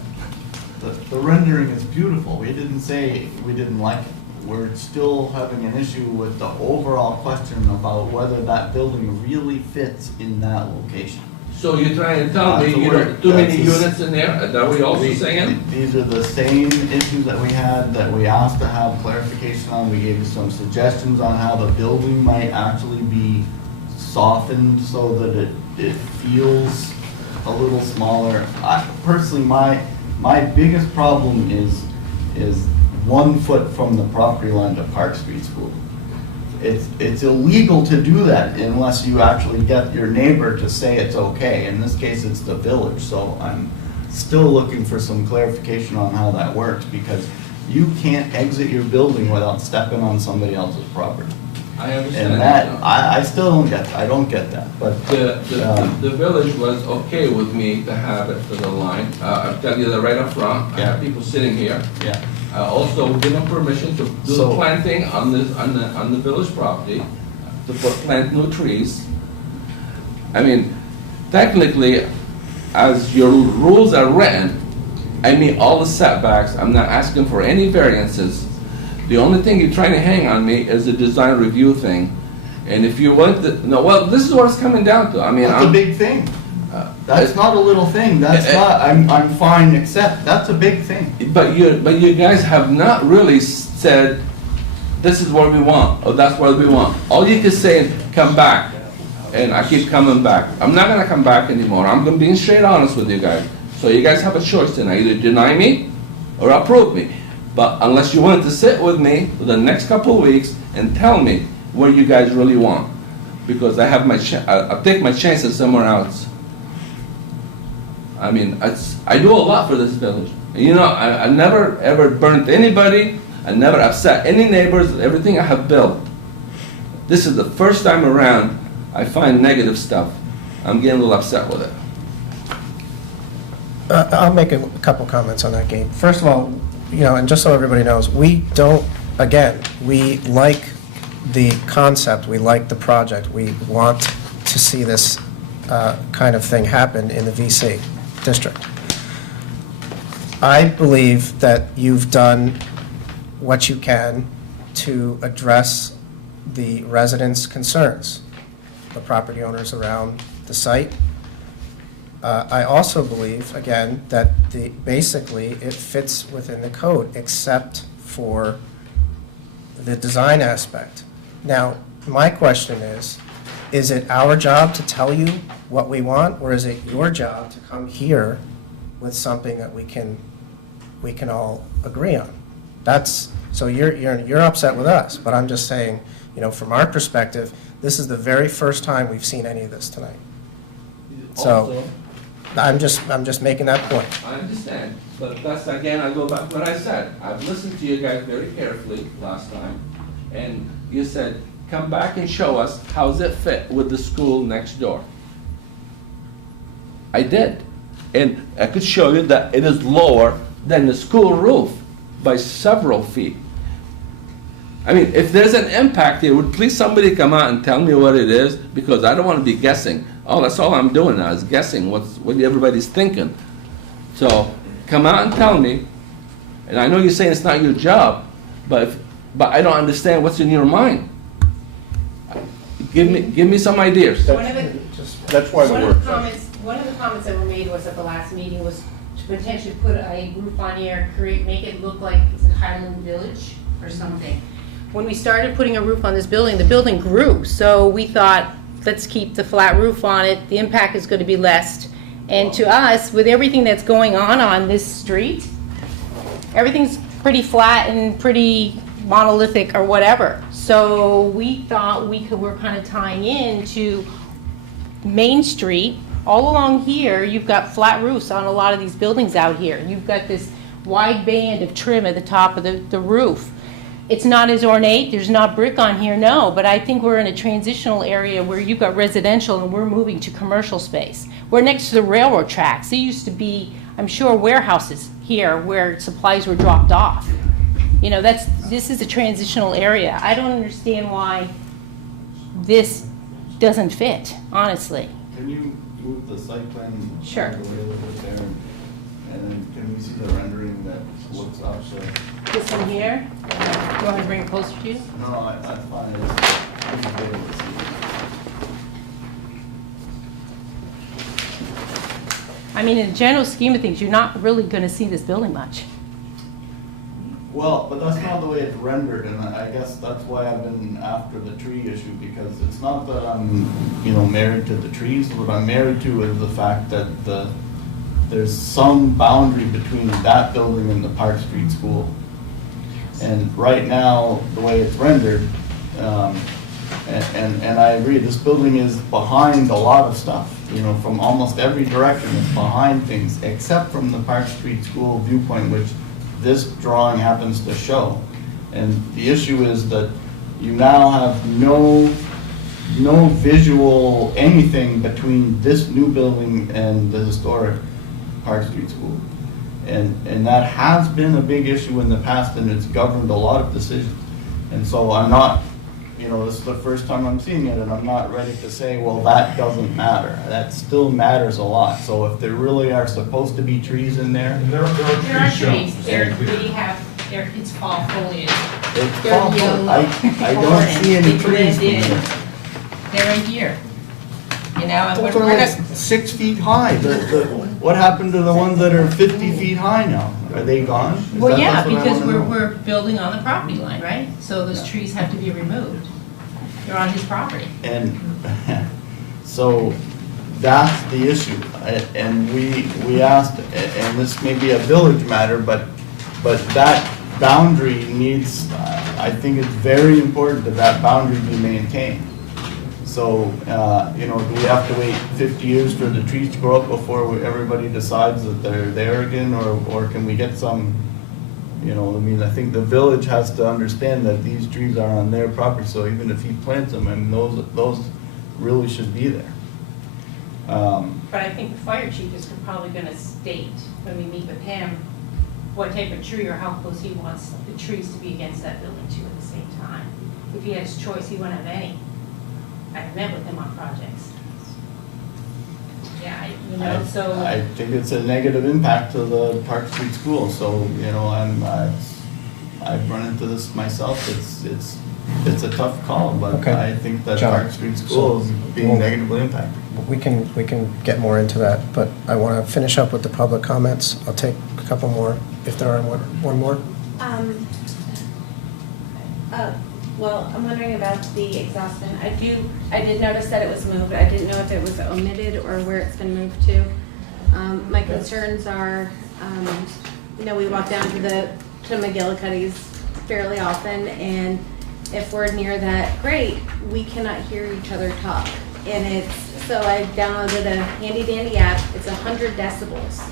The rendering is beautiful. We didn't say we didn't like it. We're still having an issue with the overall question about whether that building really fits in that location. So you're trying to tell me you don't too many units in there? Is that what you're also saying? These are the same issues that we had, that we asked to have clarification on. We gave you some suggestions on how the building might actually be softened so that it feels a little smaller. Personally, my biggest problem is 1 foot from the property line to Park Street School. It's illegal to do that unless you actually get your neighbor to say it's okay. In this case, it's the village, so I'm still looking for some clarification on how that works, because you can't exit your building without stepping on somebody else's property. I understand. And that, I still don't get that, I don't get that, but. The village was okay with me to have it for the line. I'll tell you that right up front. I have people sitting here. Yeah. I also give them permission to do the So- planting on the village property, to plant new trees. I mean, technically, as your rules are written, I meet all the setbacks. I'm not asking for any variances. The only thing you're trying to hang on me is the design review thing. And if you want to, no, well, this is what it's coming down to. I mean, That's a big thing. That's not a little thing, that's not, I'm fine, except, that's a big thing. But you guys have not really said, this is what we want, or that's what we want. All you can say is, come back, and I keep coming back. I'm not gonna come back anymore. I'm gonna be straight honest with you guys. So you guys have a choice tonight, either deny me or approve me. But unless you want to sit with me for the next couple of weeks and tell me what you guys really want, because I have I'll take my chances somewhere else. I mean, I do a lot for this village. You know, I never ever burnt anybody. I never upset any neighbors. Everything I have built. This is the first time around I find negative stuff. I'm getting a little upset with it. I'll make a couple comments on that, Gabe. First of all, you know, and just so everybody knows, we don't, again, we like the concept, we like the project, we want to see this kind of thing happen in the VC district. I believe that you've done what you can to address the residents' concerns, the property owners around the site. I also believe, again, that basically it fits within the code, except for the design aspect. Now, my question is it our job to tell you what we want, or is it your job to come here with something that we can all agree on? So you're upset with us, but I'm just saying, you know, from our perspective, this is the very first time we've seen any of this tonight. So I'm just making that point. I understand, but that's, again, I go back to what I said. I've listened to you guys very carefully last time, and you said, come back and show us how does it fit with the school next door. I did, and I could show you that it is lower than the school roof by several feet. I mean, if there's an impact here, would please somebody come out and tell me what it is, because I don't want to be guessing. Oh, that's all I'm doing now, is guessing what everybody's thinking. So, come out and tell me, and I know you're saying it's not your job, but I don't understand what's in your mind. Give me some ideas. That's why the work. One of the comments that were made was at the last meeting was to potentially put a roof on here, make it look like it's in Highland Village or something. When we started putting a roof on this building, the building grew, so we thought, let's keep the flat roof on it, the impact is going to be less. And to us, with everything that's going on this street, everything's pretty flat and pretty monolithic or whatever. So we thought we're kind of tying in to Main Street. All along here, you've got flat roofs on a lot of these buildings out here. You've got this wide band of trim at the top of the roof. It's not as ornate, there's not brick on here, no, but I think we're in a transitional area where you've got residential and we're moving to commercial space. We're next to the railroad tracks. There used to be, I'm sure, warehouses here where supplies were dropped off. You know, this is a transitional area. I don't understand why this doesn't fit, honestly. Can you move the site plan? Sure. Away a little bit there, and then can we see the rendering that looks up, so? This one here, do you want me to bring it closer to you? No, that's fine, I just be able to see it. I mean, in the general scheme of things, you're not really going to see this building much. Well, but that's not the way it's rendered, and I guess that's why I've been after the tree issue, because it's not that I'm, you know, married to the trees. What I'm married to is the fact that there's some boundary between that building and the Park Street School. And right now, the way it's rendered, and I agree, this building is behind a lot of stuff, you know, from almost every direction. It's behind things, except from the Park Street School viewpoint, which this drawing happens to show. And the issue is that you now have no visual anything between this new building and the historic Park Street School. And that has been a big issue in the past, and it's governed a lot of decisions. And so I'm not, this is the first time I'm seeing it, and I'm not ready to say, well, that doesn't matter. That still matters a lot. So if there really are supposed to be trees in there, There are There are trees shown. trees, it's fall foliage. it's They're possible. yellow, I don't see any they trees. blend in. They're right here. And Those we're are not, like 6 feet high. What happened to the ones that are 50 feet high now? Are they gone? Is well, that- yeah, that's what I because wanna know. we're building on the property line, right? So those trees have to be removed. They're on his property. And so that's the issue. And we asked, and this may be a village matter, but that boundary needs, I think it's very important that that boundary be maintained. So, do we have to wait 50 years for the trees to grow up before everybody decides that they're there again? Or can we get some, I think the village has to understand that these trees are on their property, so even if he plants them, those really should be there. But I think the fire chief is probably gonna state, when we meet with him, what type of tree or how close he wants the trees to be against that building too at the same time. If he has choice, he wouldn't have any. I've met with him on projects. Yeah, so. I think it's a negative impact to the Park Street School, so, I've run into this myself, it's a tough call, but Okay. I think that John, Park Street School is being negatively impacted. We can get more into that, but I want to finish up with the public comments. I'll take a couple more, if there are one more. Well, I'm wondering about the exhaust fan. I did notice that it was moved. I didn't know if it was omitted or where it's been moved to. My concerns are, we walk down to McGillicuddy's fairly often, and if we're near that grate, we cannot hear each other talk. And so I downloaded a handy dandy app. It's 100 decibels.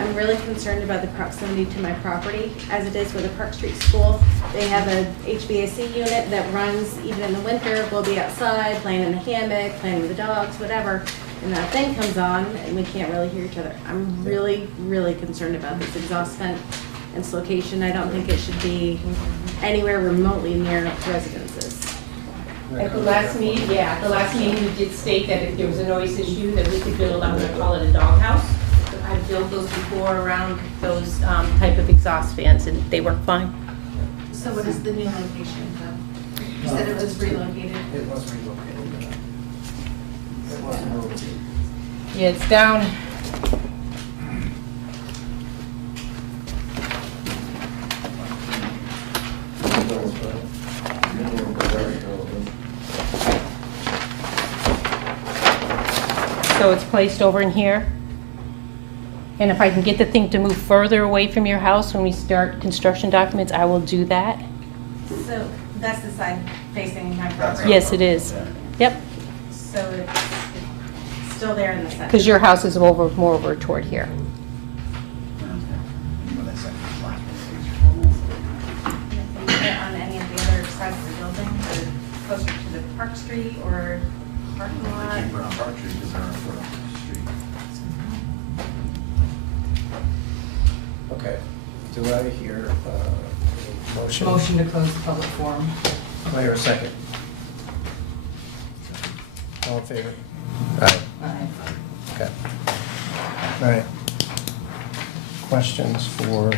I'm really concerned about the proximity to my property, as it is with the Park Street School. They have a HVAC unit that runs even in the winter. We'll be outside, playing in the hammock, playing with the dogs, whatever, and that thing comes on, and we can't really hear each other. I'm really, really concerned about this exhaust vent and its location. I don't think it should be anywhere remotely near residences. At the last meeting, we did state that if there was a noise issue, that we could build, I'm gonna call it a doghouse. I've built those before around those type of exhaust fans, and they work fine. So what is the new location? You said it was relocated? It was relocated. It was moved. Yeah, it's down. So it's placed over in here. And if I can get the thing to move further away from your house when we start construction documents, I will do that. So that's the side facing my property? Yes, it is. Yep, So it's still there in the center? because your house is more over toward here. On any of the other sides of the building, or closer to the Park Street or parking lot? Can't put on Park Street because they're on foot on the street. Okay. Do I hear a motion? Motion to close the public forum. Do I hear a second? All in favor? Aye. Aye. Okay. All right. Questions for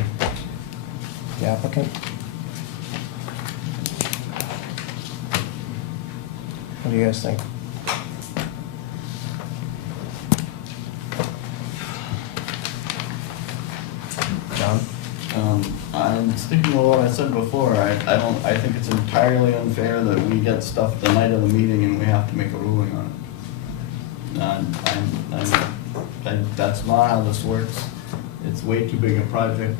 the applicant? What do you guys think? John? I'm sticking with what I said before. I think it's entirely unfair that we get stuff the night of the meeting and we have to make a ruling on it. That's not how this works. It's way too big a project.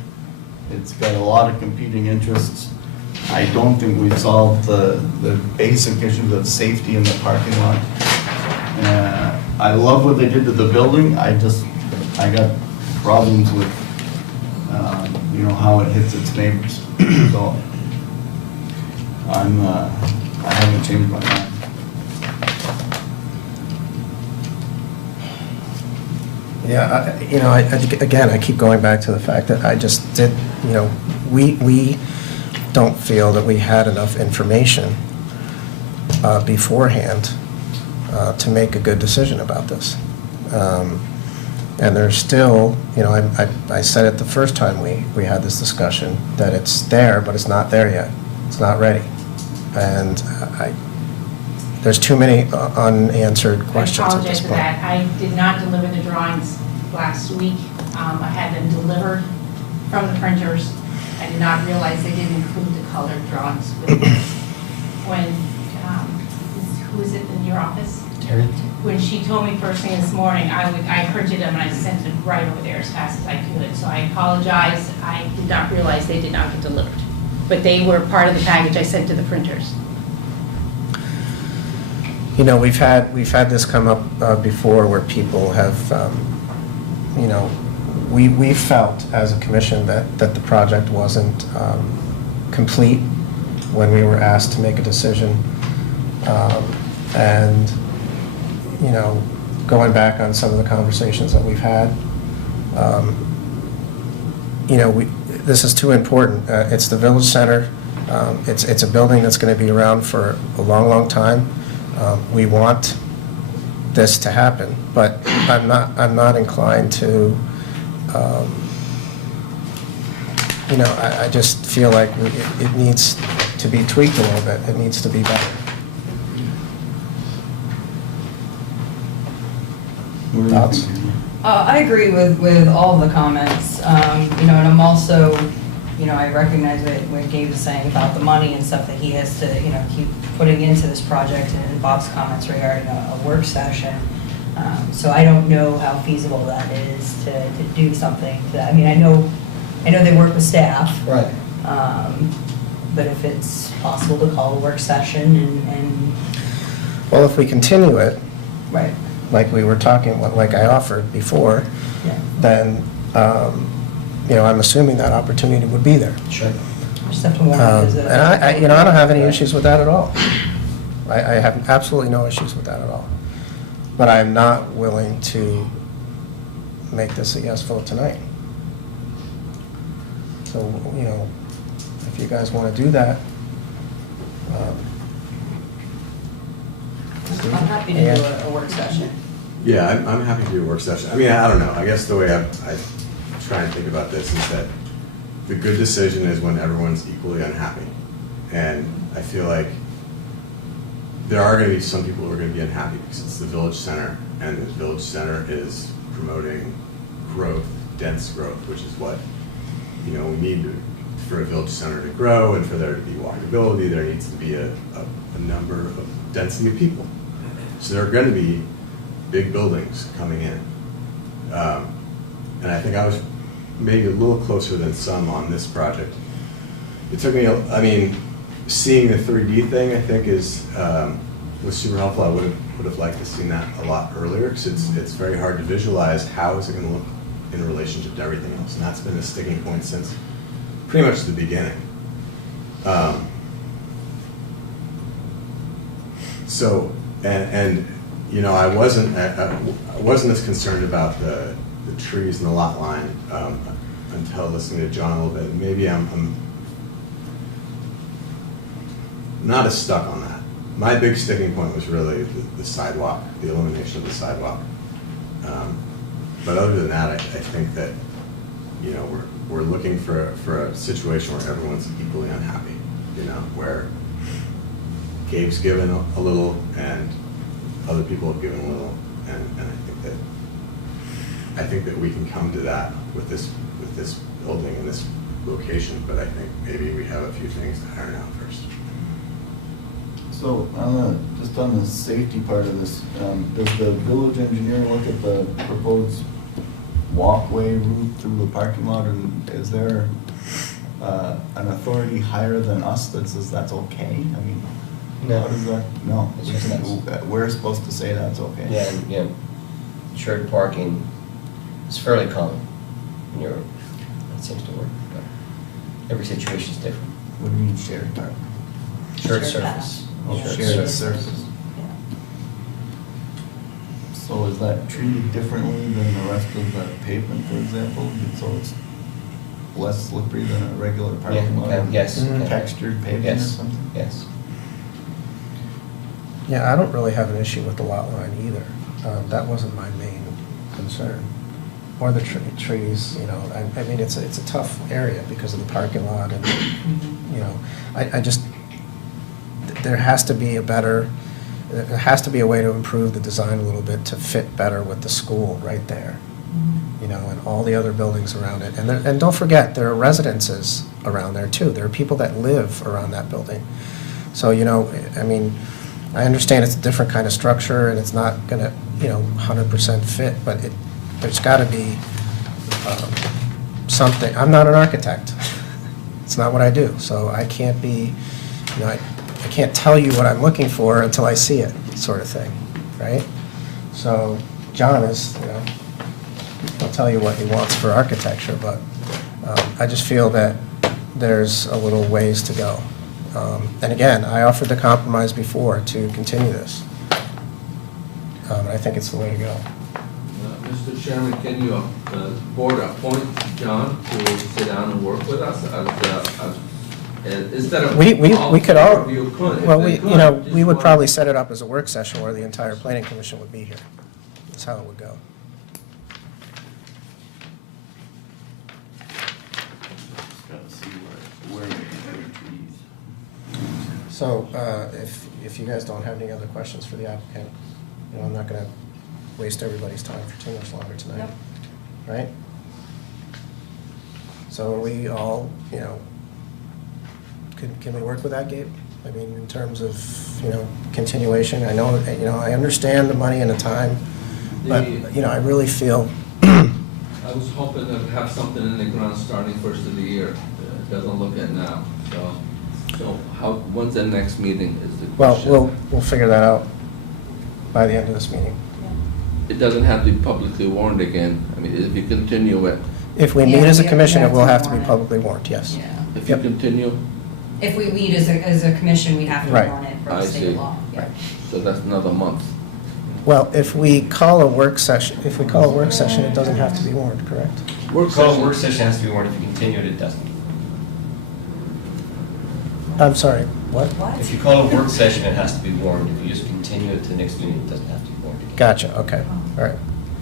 It's got a lot of competing interests. I don't think we've solved the basic issues of safety in the parking lot. I love what they did to the building. I got problems with you know, how it hits its neighbors. So I haven't changed my mind. Yeah, again, I keep going back to the fact that I just did, we don't feel that we had enough information beforehand to make a good decision about this. And there's still, I said it the first time we had this discussion, that it's there, but it's not there yet. It's not ready. And there's too many unanswered questions at this I apologize for point. that. I did not deliver the drawings last week. I had them delivered from the printers. I did not realize they didn't include the colored drawings with this. When, who is it in your office? Terry? When she told me first thing this morning, I printed them and I sent them right over there as fast as I could. So I apologize. I did not realize they did not get delivered. But they were part of the package I sent to the printers. We've had this come up before where people have, we felt as a commission that the project wasn't complete when we were asked to make a decision. And, going back on some of the conversations that we've had, this is too important. It's the Village Center. It's a building that's going to be around for a long, long time. We want this to happen, but I'm not inclined to, I just feel like it needs to be tweaked a little bit. It needs to be better. Thoughts? I agree with all of the comments, and I'm also, I recognize what Gabe is saying about the money and stuff that he has to, keep putting into this project, and Bob's comments regarding a work session. So I don't know how feasible that is to do something. I know they work with staff. Right. But if it's possible to call a work session and. Well, if we continue it. Right. Like we were talking, like I offered before, Yeah. then, I'm assuming that opportunity would be there. Sure. Just have to warn them, is it- And I don't have any issues with that at all. I have absolutely no issues with that at all. But I'm not willing to make this a yes vote tonight. So, if you guys want to do that. I'm happy to do a work session. Yeah, I'm happy to do a work session. I mean, I don't know. I guess the way I try and think about this is that the good decision is when everyone's equally unhappy. And I feel like there are going to be some people who are going to be unhappy because it's the Village Center, and the Village Center is promoting growth, dense growth, which is what, we need for a Village Center to grow, and for there to be walkability, there needs to be a number of density of people. So there are going to be big buildings coming in. And I think I was maybe a little closer than some on this project. It took me, seeing the 3D thing, I think, was super helpful. I would have liked to seen that a lot earlier, because it's very hard to visualize how is it going to look in relationship to everything else. And that's been a sticking point since pretty much the beginning. So, I wasn't as concerned about the trees and the lot line until listening to John a little bit. Maybe I'm not as stuck on that. My big sticking point was really the sidewalk, the elimination of the sidewalk. But other than that, I think that we're looking for a situation where everyone's equally unhappy. Where Gabe's given a little and other people have given a little, and I think that we can come to that with this building and this location. But I think maybe we have a few things to iron out first. So, just on the safety part of this, does the village engineer look at the proposed walkway route through the parking lot, and is there an authority higher than us that says that's okay? No. How does that, no? It's just us. We're supposed to say that's okay? Yeah, shared parking is fairly common in Europe. seems to work, but every situation's different. What do you mean shared park? Shared Shared surface. Oh, shared surface. So is that treated differently than the rest of the pavement, for example? So it's less slippery than a regular parking lot? Yeah, yes. Textured pavement or Yes, something? yes. Yeah, I don't really have an issue with the lot line either. That wasn't my main concern. Or the trees, you know, I mean, it's a tough area because of the parking lot and, you know, I just, there has to be a way to improve the design a little bit to fit better with the school right there, you know, and all the other buildings around it. And don't forget, there are residences around there too. There are people that live around that building. So, you know, I mean, I understand it's a different kind of structure and it's not gonna, you know, 100% fit, but there's gotta be something. I'm not an architect. It's not what I do, so I can't be, you know, I can't tell you what I'm looking for until I see it, sort of thing, right? So John is, you know, he'll tell you what he wants for architecture, but I just feel that there's a little ways to go. And again, I offered the compromise before to continue this. And I think it's the way to go. Mr. Chairman, can you, board appoint John to sit down and work with us instead of? We could all, You could, well, if they you know, could, we just would one- probably set it up as a work session where the entire planning commission would be here. That's how it would go. Just gotta see where we can put trees. So if you guys don't have any other questions for the applicant, you know, I'm not gonna waste everybody's time for too much longer tonight. Right? So are we all, you know, can we work with that, Gabe? I mean, in terms of, you know, continuation, I know, you know, I understand the money and the time, but, you know, I really feel, I was hoping to have something in the ground starting first of the year. It doesn't look at now, so when's the next meeting is the well, question. we'll figure that out by the end of this meeting. It doesn't have to be publicly warned again. I mean, if you continue it, If we Yeah, meet as a we commission, it have will to have to be warn it. publicly warned, yes. Yeah. if you continue, If we meet as a commission, we have to Right. warn it for I the see. state law. Yeah. so that's another month. Well, if we call a work session, it doesn't have to be warned, correct? Work Call session. work session has to be warned. If you continue it, it doesn't. I'm sorry, what? If you call a work session, it has to be warned. If you just continue it to the next meeting, it doesn't have to be warned again. Gotcha, okay, all right,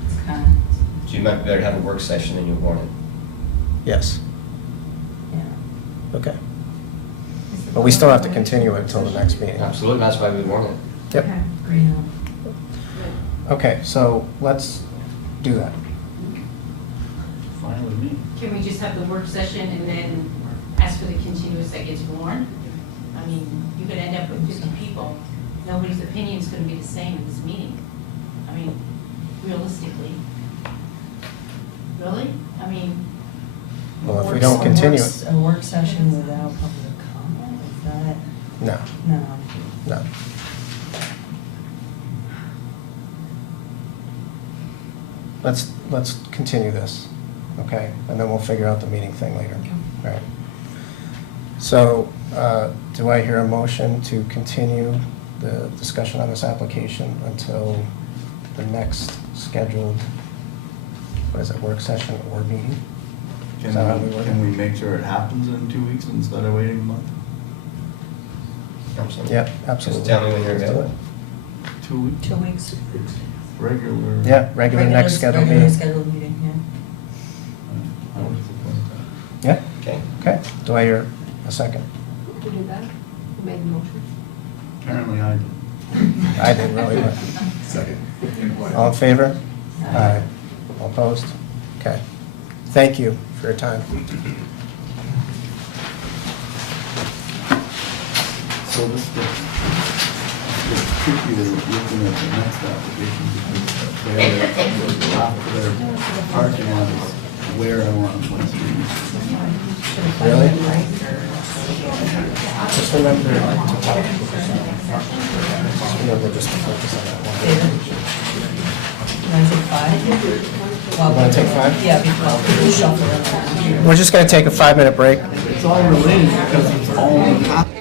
It's kind of, So you might be better to have a work session than you warn it. yes, yeah. okay. But we still have to continue it until the next meeting. Absolutely, that's why we warn it. Yep. Okay, great. Okay, so let's do that. Fine with me. Can we just have the work session and then ask for the continuous that gets warned? I mean, you could end up with 50 people. Nobody's opinion is going to be the same in this meeting. I mean, realistically. Really? I mean, Well, if we don't continue it, A work session without public comment, is that, no, no. no. Let's continue this, okay? And then we'll figure out the meeting thing later, right? So, do I hear a motion to continue the discussion on this application until the next scheduled, what is it, work session or meeting? Is that how we work it? Can we make sure it happens in 2 weeks instead of waiting a month? Yep, absolutely. Just tell me when you're Let's do available. 2 weeks? 2 weeks. Regular? Yeah, regular next scheduled Regular meeting. scheduled meeting, yeah. I would support that. Yeah, Okay. okay. Do I hear a second? Who did that? Who made the motion? Apparently I did. I didn't really, but, Second. all in favor? Aye. All opposed? Okay. Thank you for your time. So this gets tricky to looking at the next application because they have half of their parking lot is where I want to put trees. Really? Just remember just to focus on that one. You want to take 5? Well, Want to take 5? Yeah, we'll shuffle it. We're just going to take a 5-minute break. It's all related because it's all happening.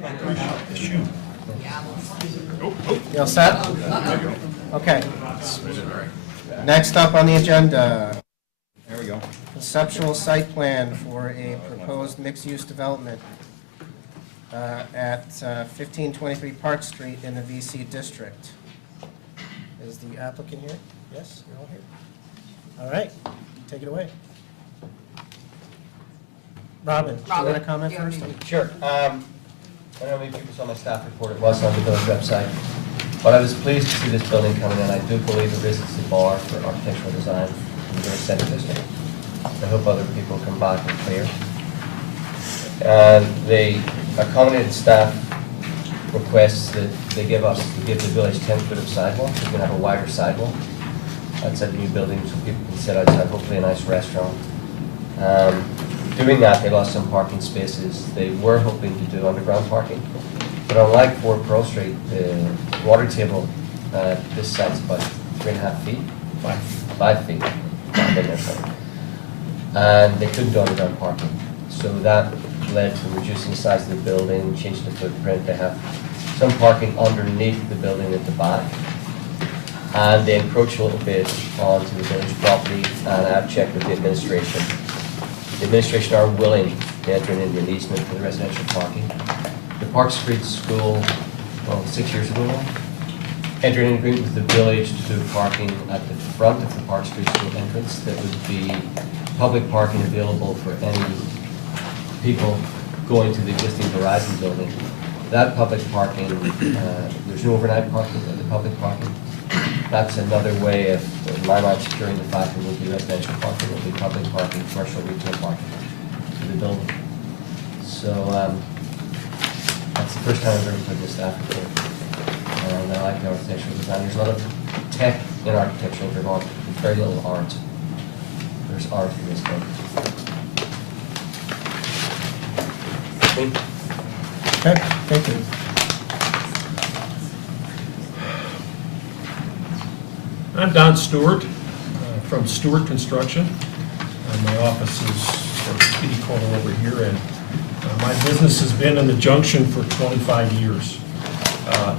You all set? Okay. Next up on the agenda. There we go. Conceptual site plan for a proposed mixed-use development at 1523 Park Street in the VC District. Is the applicant here? Yes, you're all here. All right, take it away. Robin, do you want to comment first? Sure. I don't know how many people saw my staff report. It was on the village website. But I was pleased to see this building coming in. I do believe it raises the bar for architectural design in the village center district. I hope other people come back and clear. And they accommodated staff requests that they give us to give the village 10 foot of sidewalk. We're going to have a wider sidewalk outside the new building so people can sit outside, hopefully a nice restaurant. Doing that, they lost some parking spaces. They were hoping to do underground parking. But unlike 4 Pearl Street, the water table this site's about 3.5 feet. 5 feet. I've been there, sorry. And they couldn't do underground parking. So that led to reducing the size of the building, changing the footprint. They have some parking underneath the building at the back. And they encroach a little bit onto the village property, and I've checked with the administration. The administration are willing to enter into an easement for the residential parking. The Park Street School, well, 6 years ago now, entered an agreement with the village to do parking at the front of the Park Street School entrance that would be public parking available for any people going to the existing Verizon building. That public parking, there's no overnight parking, but the public parking, that's another way of, in my mind, securing the fact that it will be residential parking, it will be public parking, commercial retail parking to the building. So that's the first time I've ever put this staff report. And I like the architectural design. There's a lot of tech in architectural development, there's very little art. There's art in this building. Okay, thank you. I'm Don Stewart from Stewart Construction. My office is sort of kitty corner over here, and my business has been in the junction for 25 years,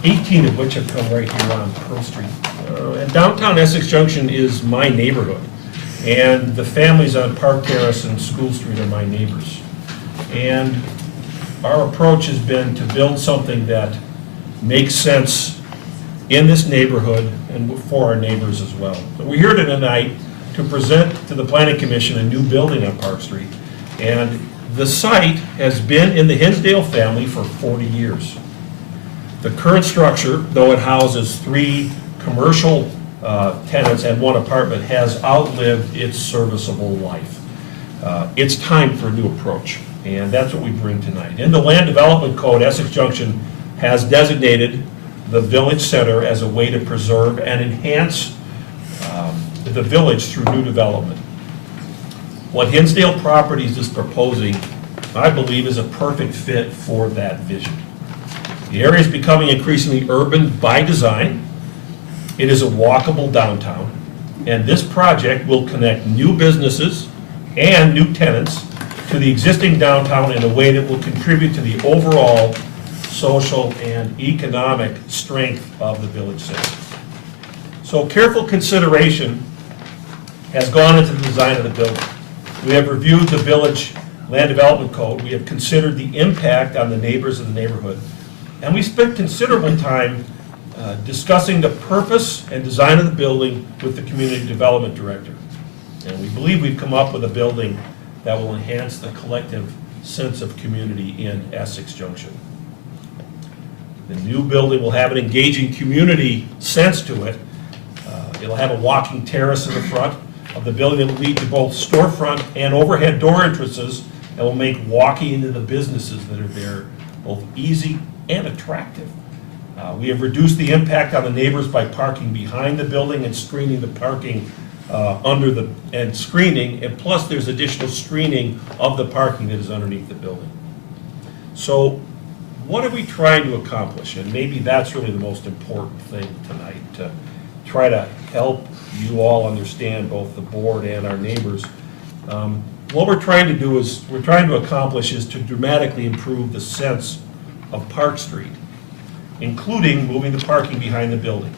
18 of which have come right here on Pearl Street. And downtown Essex Junction is my neighborhood, and the families on Park Terrace and School Street are my neighbors. And our approach has been to build something that makes sense in this neighborhood and for our neighbors as well. So we're here tonight to present to the Planning Commission a new building on Park Street. And the site has been in the Hinsdale family for 40 years. The current structure, though it houses 3 commercial tenants and 1 apartment, has outlived its serviceable life. It's time for a new approach, and that's what we bring tonight. In the Land Development Code, Essex Junction has designated the village center as a way to preserve and enhance the village through new development. What Hinsdale Properties is proposing, I believe, is a perfect fit for that vision. The area is becoming increasingly urban by design. It is a walkable downtown, and this project will connect new businesses and new tenants to the existing downtown in a way that will contribute to the overall social and economic strength of the village center. So careful consideration has gone into the design of the building. We have reviewed the village land development code. We have considered the impact on the neighbors of the neighborhood. And we spent considerable time discussing the purpose and design of the building with the community development director. And we believe we've come up with a building that will enhance the collective sense of community in Essex Junction. The new building will have an engaging community sense to it. It'll have a walking terrace in the front of the building that will lead to both storefront and overhead door entrances that will make walking into the businesses that are there both easy and attractive. We have reduced the impact on the neighbors by parking behind the building and screening the parking screening, and plus there's additional screening of the parking that is underneath the building. So what are we trying to accomplish? And maybe that's really the most important thing tonight, to try to help you all understand, both the board and our neighbors. What we're trying to do is, we're trying to accomplish is to dramatically improve the sense of Park Street, including moving the parking behind the building.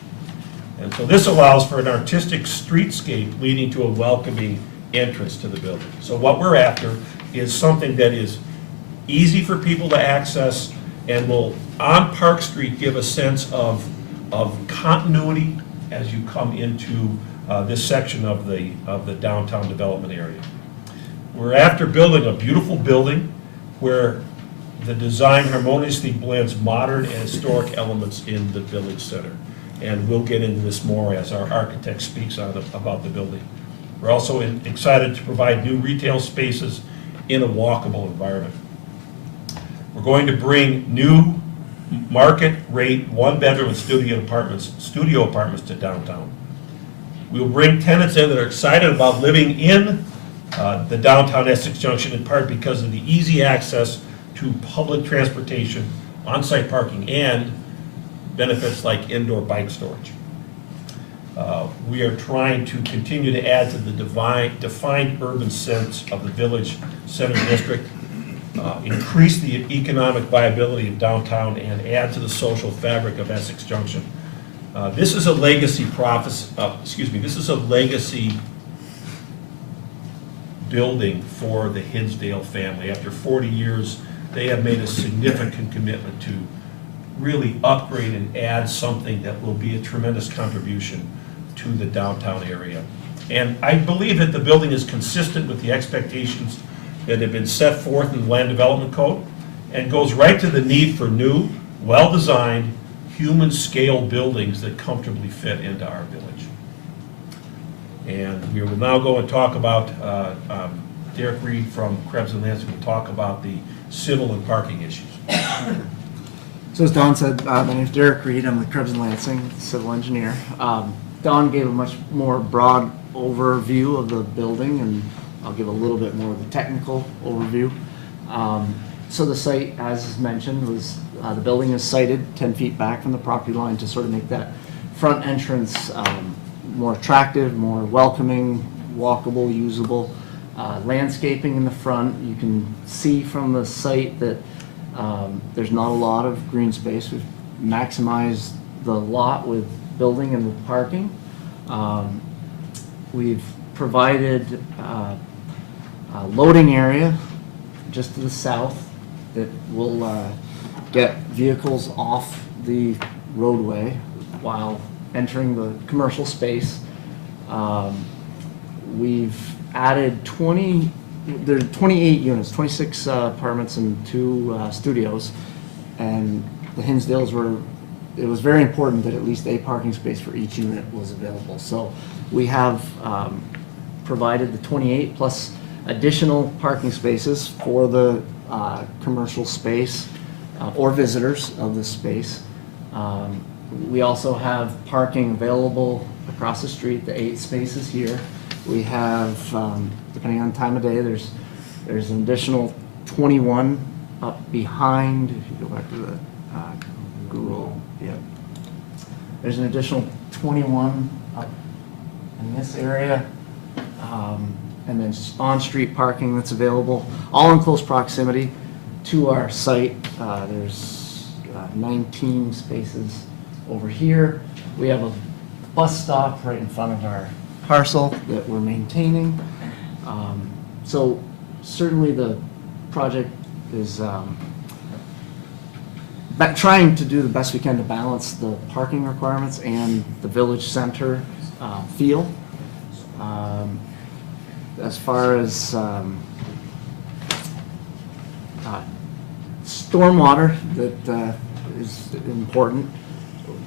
And so this allows for an artistic streetscape leading to a welcoming entrance to the building. So what we're after is something that is easy for people to access and will, on Park Street, give a sense of continuity as you come into this section of the downtown development area. We're after building a beautiful building where the design harmoniously blends modern and historic elements in the village center. And we'll get into this more as our architect speaks about the building. We're also excited to provide new retail spaces in a walkable environment. We're going to bring new market rate one-bedroom and studio apartments to downtown. We'll bring tenants in that are excited about living in the downtown Essex Junction, in part because of the easy access to public transportation, on-site parking, and benefits like indoor bike storage. We are trying to continue to add to the defined urban sense of the Village Center District, increase the economic viability of downtown, and add to the social fabric of Essex Junction. This is a legacy this is a legacy building for the Hinsdale family. After 40 years, they have made a significant commitment to really upgrade and add something that will be a tremendous contribution to the downtown area. And I believe that the building is consistent with the expectations that have been set forth in the Land Development Code and goes right to the need for new, well-designed, human-scale buildings that comfortably fit into our village. And we will now go and talk about, Derek Reed from Krebs and Lansing will talk about the civil and parking issues. So as Don said, my name is Derek Reed. I'm with Krebs and Lansing, civil engineer. Don gave a much more broad overview of the building, and I'll give a little bit more of the technical overview. So the site, as is mentioned, was the building is sited 10 feet back from the property line to sort of make that front entrance more attractive, more welcoming, walkable, usable. Landscaping in the front, you can see from the site that there's not a lot of green space. We've maximized the lot with building and with parking. We've provided a loading area just to the south that will get vehicles off the roadway while entering the commercial space. We've added there's 28 units, 26 apartments and 2 studios, and the Hinsdales it was very important that at least a parking space for each unit was available. So we have provided the 28 plus additional parking spaces for the commercial space or visitors of the space. We also have parking available across the street, the 8 spaces here. We have, depending on time of day, there's an additional 21 up behind, if you go back to the Google, yeah. There's an additional 21 up in this area, and then on-street parking that's available, all in close proximity to our site. There's 19 spaces over here. We have a bus stop right in front of our parcel that we're maintaining. So certainly the project is trying to do the best we can to balance the parking requirements and the village center feel. As far as stormwater, that is important.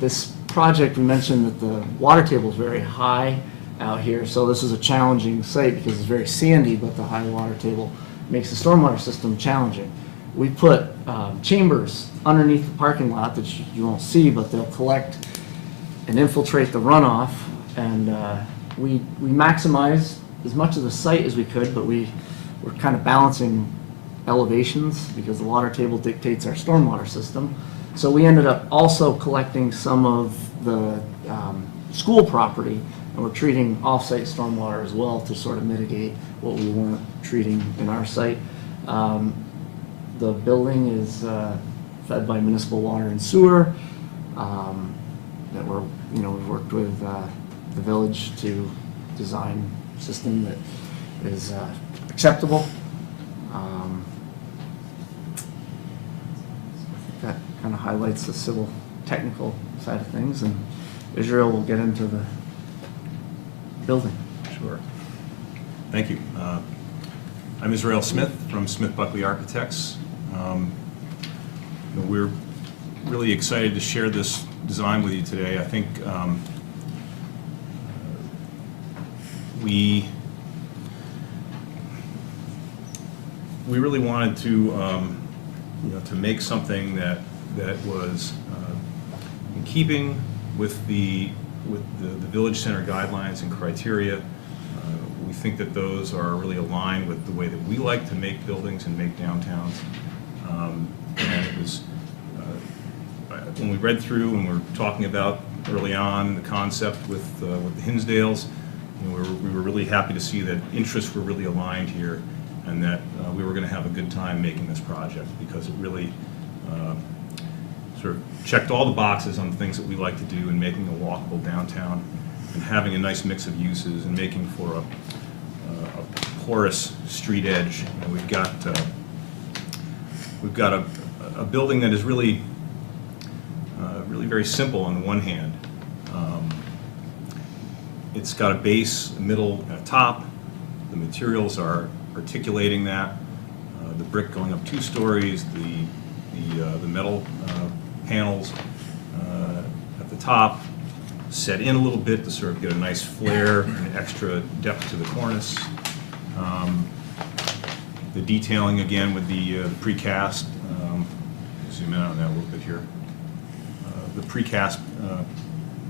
This project, we mentioned that the water table is very high out here, so this is a challenging site because it's very sandy, but the high water table makes the stormwater system challenging. We put chambers underneath the parking lot that you won't see, but they'll collect and infiltrate the runoff, and we maximize as much of the site as we could, but we're kind of balancing elevations because the water table dictates our stormwater system. So we ended up also collecting some of the school property, and we're treating off-site stormwater as well to sort of mitigate what we weren't treating in our site. The building is fed by municipal water and sewer. That we're, we've worked with the village to design a system that is acceptable. I think that kind of highlights the civil technical side of things, and Israel will get into the building. Sure. Thank you. I'm Israel Smith from Smith Buckley Architects. We're really excited to share this design with you today. I think we really wanted to to make something that was in keeping with the Village Center guidelines and criteria. We think that those are really aligned with the way that we like to make buildings and make downtowns. And it was, when we read through and we were talking about early on the concept with the Hinsdales, we were really happy to see that interests were really aligned here, and that we were going to have a good time making this project, because it really sort of checked all the boxes on the things that we like to do in making a walkable downtown and having a nice mix of uses and making for a porous street edge. We've got a building that is really very simple on the one hand. It's got a base, a middle, and a top. The materials are articulating that. The brick going up 2 stories, the metal panels at the top set in a little bit to sort of get a nice flare and extra depth to the cornice. The detailing again with the precast. Zoom in on that a little bit here. The precast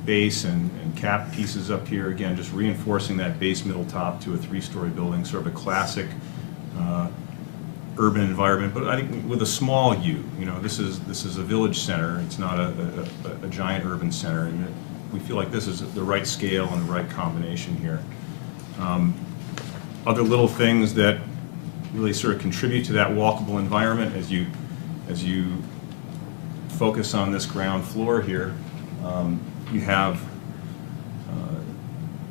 base and cap pieces up here, again, just reinforcing that base, middle, top to a 3-story building, sort of a classic urban environment, but I think with a small U. This is a village center. It's not a giant urban center, and we feel like this is the right scale and the right combination here. Other little things that really sort of contribute to that walkable environment as you focus on this ground floor here. You have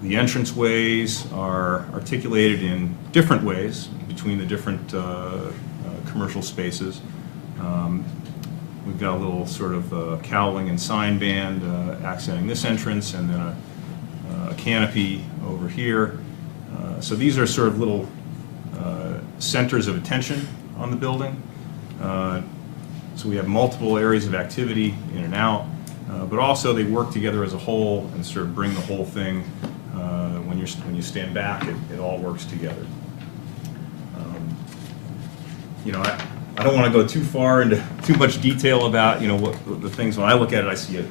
the entranceways are articulated in different ways between the different commercial spaces. We've got a little sort of cowling and sign band accenting this entrance, and then a canopy over here. So these are sort of little centers of attention on the building. So we have multiple areas of activity in and out, but also they work together as a whole and sort of bring the whole thing. When you stand back, it all works together. I don't want to go too far into too much detail about what the things. When I look at it, I see a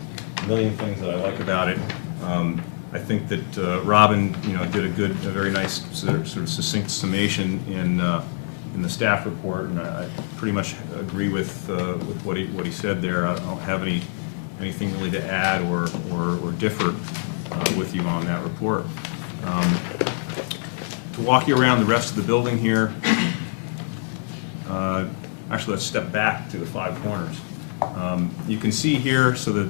million things that I like about it. I think that Robin did a very nice sort of succinct summation in the staff report, and I pretty much agree with what he said there. I don't have anything really to add or differ with you on that report. To walk you around the rest of the building here, actually let's step back to the 5 corners. You can see here, so that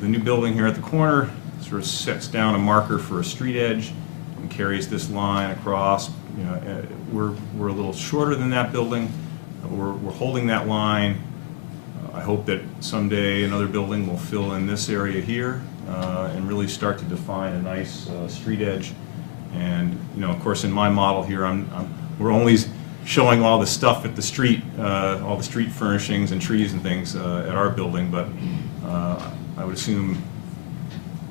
the new building here at the corner sort of sets down a marker for a street edge and carries this line across. We're a little shorter than that building. We're holding that line. I hope that someday another building will fill in this area here and really start to define a nice street edge. And of course, in my model here, we're only showing all the stuff at the street, all the street furnishings and trees and things at our building, but I would assume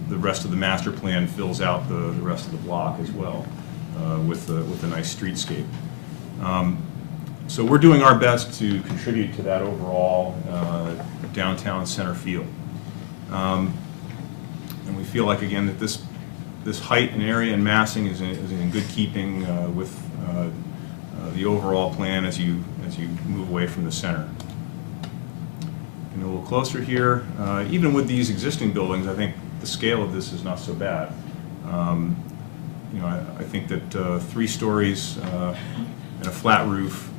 the rest of the master plan fills out the rest of the block as well with a nice streetscape. So we're doing our best to contribute to that overall downtown center feel. And we feel like, again, that this height and area and massing is in good keeping with the overall plan as you move away from the center. And a little closer here, even with these existing buildings, I think the scale of this is not so bad. I think that 3 stories and a flat roof.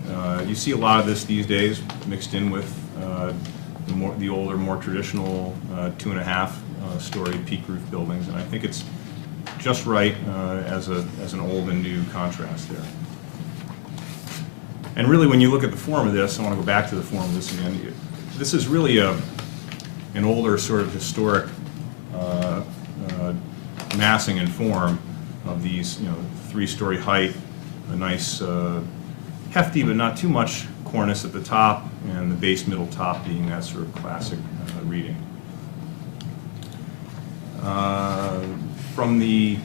You see a lot of this these days mixed in with the older, more traditional 2.5 story peak roof buildings, and I think it's just right as an old and new contrast there. And really, when you look at the form of this, I want to go back to the form of this again. This is really an older sort of historic massing and form of these, 3-story height, a nice hefty but not too much cornice at the top, and the base middle top being that sort of classic reading. From the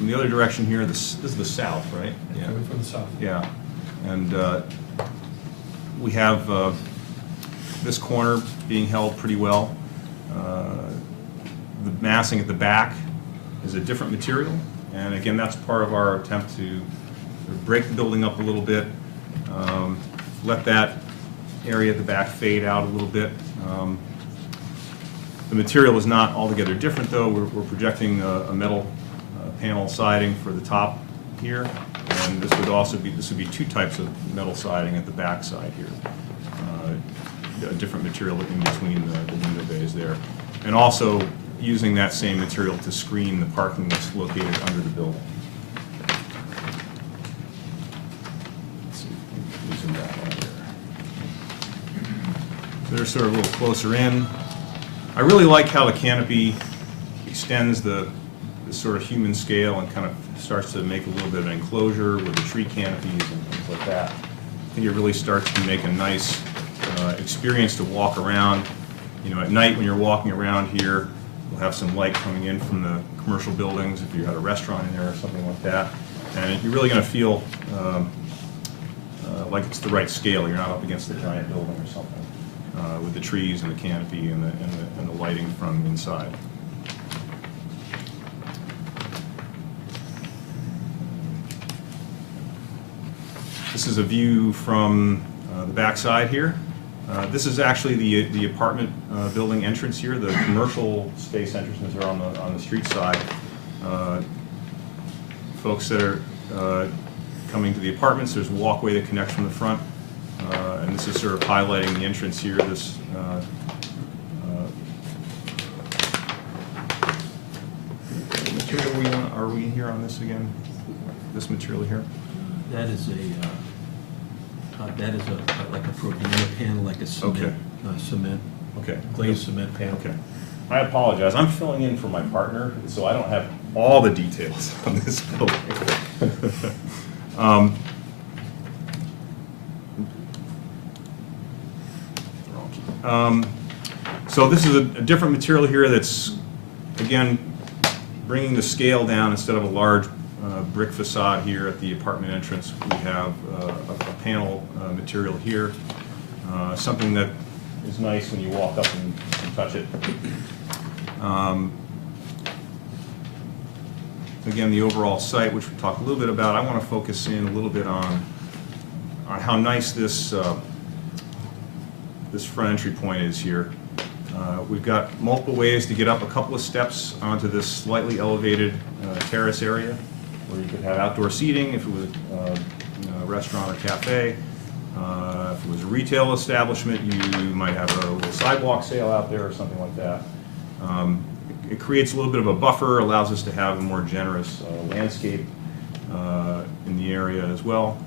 other direction here, this is the south, right? Yeah, coming from the south. Yeah, and we have this corner being held pretty well. The massing at the back is a different material, and again, that's part of our attempt to break the building up a little bit, let that area at the back fade out a little bit. The material is not altogether different, though. We're projecting a metal panel siding for the top here, and this would be 2 types of metal siding at the back side here. A different material in between the window bays there, and also using that same material to screen the parking that's located under the building. Let's see, using that one here. So they're sort of a little closer in. I really like how the canopy extends the sort of human scale and kind of starts to make a little bit of an enclosure with the tree canopies and things like that. I think it really starts to make a nice experience to walk around. At night when you're walking around here, you'll have some light coming in from the commercial buildings if you had a restaurant in there or something like that. And you're really going to feel like it's the right scale. You're not up against a giant building or something with the trees and the canopy and the lighting from inside. This is a view from the back side here. This is actually the apartment building entrance here. The commercial space entrances are on the street side. Folks that are coming to the apartments, there's a walkway that connects from the front, and this is sort of highlighting the entrance here. This material are we here on this again? This material here? That is like a propane panel, like a cement, Okay. Cement, Okay. glazed cement panel. Okay. I apologize. I'm filling in for my partner, so I don't have all the details on this building. So this is a different material here that's, again, bringing the scale down. Instead of a large brick facade here at the apartment entrance, we have a panel material here, something that is nice when you walk up and touch it. Again, the overall site, which we talked a little bit about, I want to focus in a little bit on how nice this this front entry point is here. We've got multiple ways to get up a couple of steps onto this slightly elevated terrace area, where you could have outdoor seating if it was a restaurant or cafe. If it was a retail establishment, you might have a little sidewalk sale out there or something like that. It creates a little bit of a buffer, allows us to have a more generous landscape in the area as well,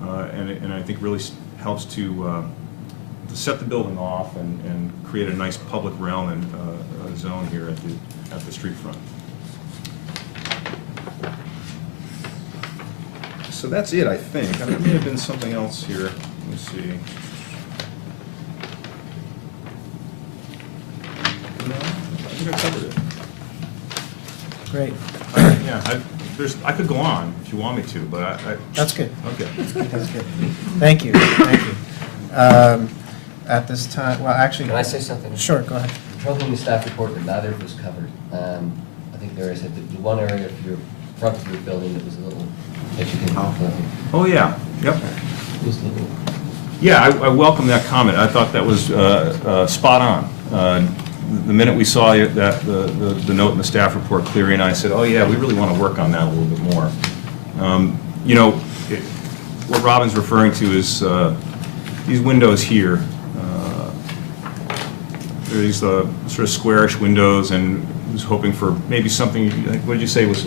and I think really helps to set the building off and create a nice public realm and zone here at the street front. So that's it, I think. There may have been something else here. Let me see. No, I think I covered it. Great. Yeah, I could go on if you want me to, but That's good. Okay. That's good. Thank you, thank you. At this time, well, actually. Can I say something? Sure, go ahead. The trouble in the staff report that neither of us covered. I think there is the one area of your front of your building that was a little, if you can. Oh, yeah, yep. Just a little. Yeah, I welcome that comment. I thought that was spot on. The minute we saw that the note in the staff report, Cleary and I said, oh yeah, we really want to work on that a little bit more. what Robin's referring to is these windows here. They're these sort of squarish windows, and was hoping for maybe something, like, what did you say, was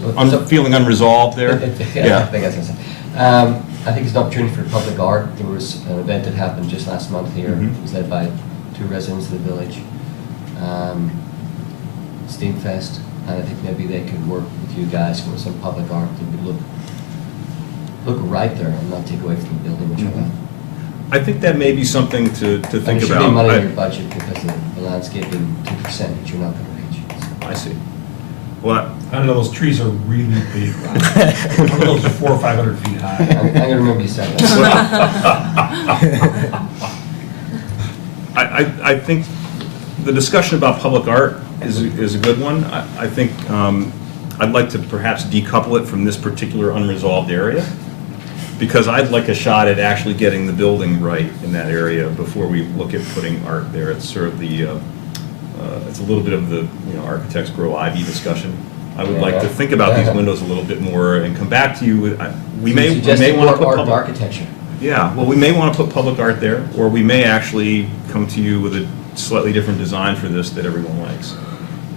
feeling unresolved there? Yeah, I think that's what I said. I think it's an opportunity for public art. There was an event that happened just last month here. It was led by 2 residents of the village, Steamfest, and I think maybe they could work with you guys for some public art that would look right there and not take away from the building, which I love. I think that may be something to think There should about. be money in your budget because of the landscaping 2% that you're not going to reach. I see. Well, I don't know, those trees are really big. One of those are 400 or 500 feet high. I'm going to remember you said that. I think the discussion about public art is a good one. I think I'd like to perhaps decouple it from this particular unresolved area, because I'd like a shot at actually getting the building right in that area before we look at putting art there. It's sort of the, it's a little bit of the, architects grow ivy discussion. I would like to think about these windows a little bit more and come back to you with, we may want to put art architecture. Yeah, well, we may want to put public art there, or we may actually come to you with a slightly different design for this that everyone likes.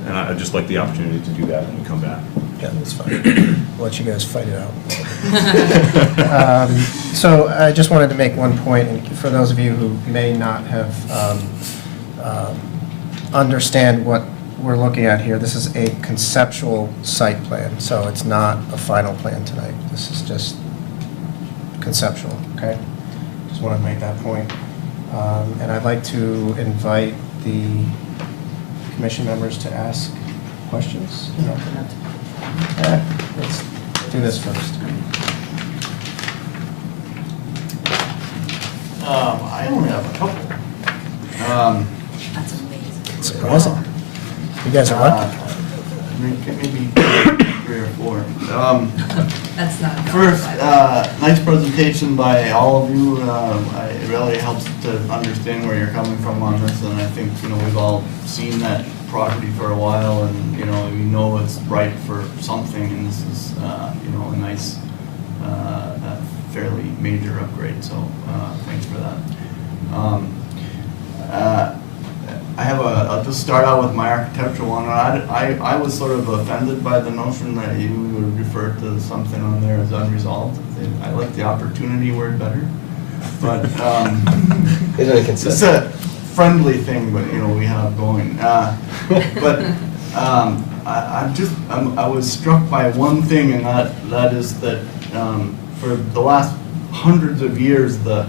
And I'd just like the opportunity to do that when we come back. Yeah, that's fine. I'll let you guys fight it out. So I just wanted to make one point, and for those of you who may not have understand what we're looking at here, this is a conceptual site plan, so it's not a final plan tonight. This is just conceptual, okay? Just wanted to make that point. And I'd like to invite the commission members to ask questions. Let's do this first. I only have a couple. That's amazing. Surprising. You guys are lucky. Maybe 3 or 4. That's not. First, nice presentation by all of you. It really helps to understand where you're coming from on this, and I think we've all seen that property for a while, and we know it's right for something, and this is a nice, fairly major upgrade. So thanks for that. I'll just start out with my architectural one. I was sort of offended by the notion that you would refer to something on there as unresolved. I like the opportunity word better, but it's a friendly thing, but we have going. But I was struck by one thing, and that is that for the last hundreds of years, the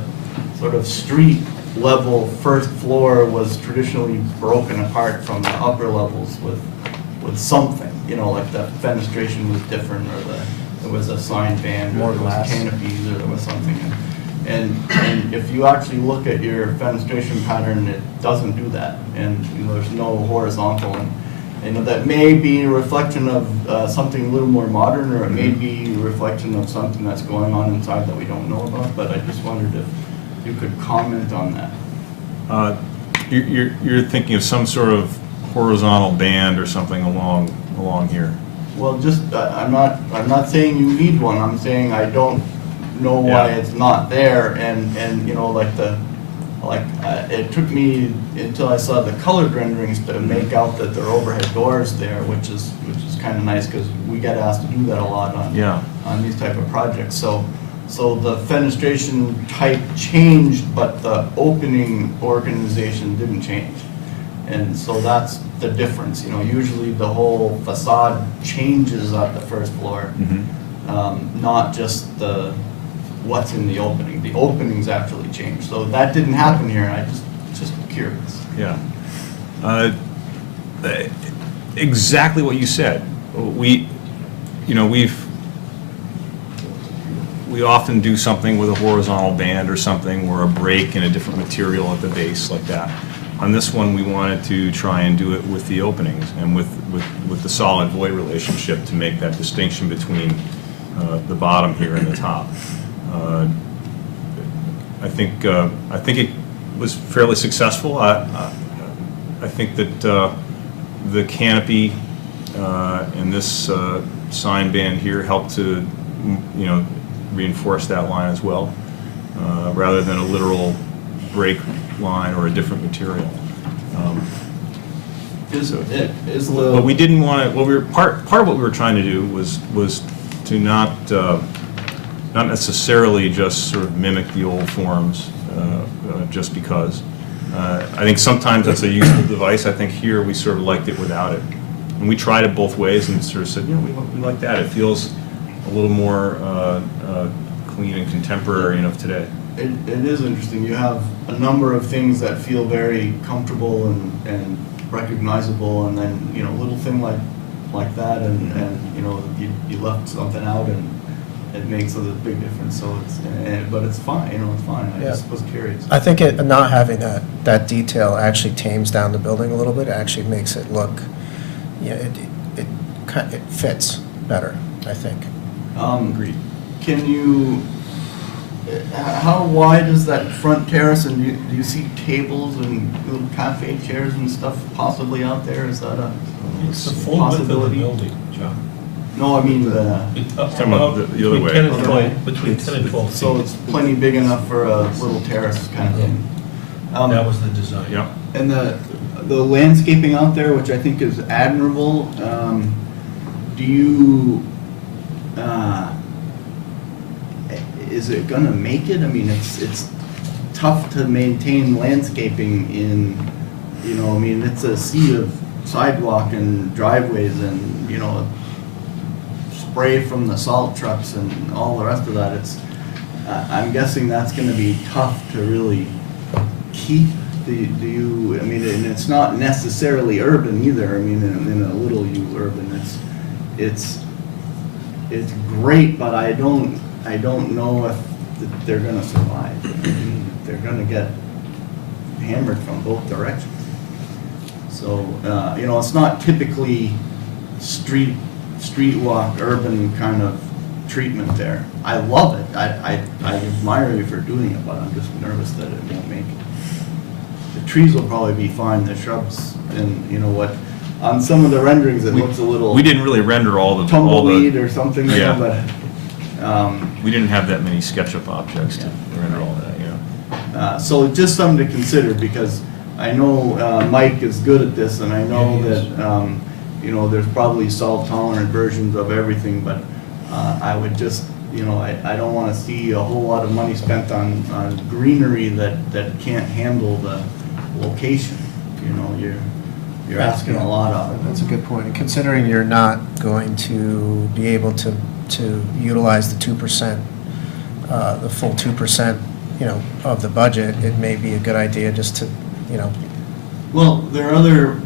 sort of street level first floor was traditionally broken apart from the upper levels with something, like the fenestration was different, or there was a sign band, or there was canopies, or there was something. And if you actually look at your fenestration pattern, it doesn't do that, and there's no horizontal. And that may be a reflection of something a little more modern, or it may be a reflection of something that's going on inside that we don't know about. But I just wondered if you could comment on that. You're thinking of some sort of horizontal band or something along here. Well, just I'm not saying you need one. I'm saying I don't know why it's not there, and it took me until I saw the colored renderings to make out that there are overhead doors there, which is kind of nice, because we get asked to do that a lot on these type of projects. So the fenestration type changed, but the opening organization didn't change. And so that's the difference. Usually the whole facade changes at the first floor, not just what's in the opening. The openings actually change. So that didn't happen here, and I just curious. Yeah. Exactly what you said. We often do something with a horizontal band or something, or a break in a different material at the base like that. On this one, we wanted to try and do it with the openings and with the solid void relationship to make that distinction between the bottom here and the top. I think it was fairly successful. I think that the canopy and this sign band here helped to reinforce that line as well, rather than a literal break line or a different material. But we didn't want to, part of what we were trying to do was to not necessarily just sort of mimic the old forms just because. I think sometimes that's a useful device. I think here we sort of liked it without it. And we tried it both ways and sort of said, we like that. It feels a little more clean and contemporary enough today. It is interesting. You have a number of things that feel very comfortable and recognizable, and then, little thing like that, and you left something out, and it makes a big difference. So but it's fine. It's fine. I just was curious. I think not having that detail actually tames down the building a little bit. It actually makes it look, it fits better, I think. Agreed. Can you? How wide is that front terrace, and do you see tables and little cafe chairs and stuff possibly out there? Is that a It's the full width of the possibility? building, John. No, I mean Up Talking about the other way. Between 10 and 12 feet. So it's plenty big enough for a little terrace kind of thing. That was the design. Yeah. And the landscaping out there, which I think is admirable, do you, is it gonna make it? I mean, it's tough to maintain landscaping in, it's a sea of sidewalk and driveways and, spray from the salt trucks and all the rest of that. I'm guessing that's gonna be tough to really keep. And it's not necessarily urban either. I mean, in a little U urban, it's great, but I don't know if they're gonna survive. I mean, they're gonna get hammered from both directions. So, it's not typically street walk, urban kind of treatment there. I love it. I admire you for doing it, but I'm just nervous that it won't make it. The trees will probably be fine, the shrubs, and on some of the renderings it looks a little. We didn't really render all the tumbleweed or something, Yeah. but. We didn't have that many SketchUp objects to render all that, So just something to consider, because I know Mike is good at this, and I know that, there's probably salt-tolerant versions of everything, but I would just, I don't want to see a whole lot of money spent on greenery that can't handle the location. You're asking a lot of it. That's a good point. And considering you're not going to be able to utilize the 2%, the full 2%, of the budget, it may be a good idea just to, Well, there are other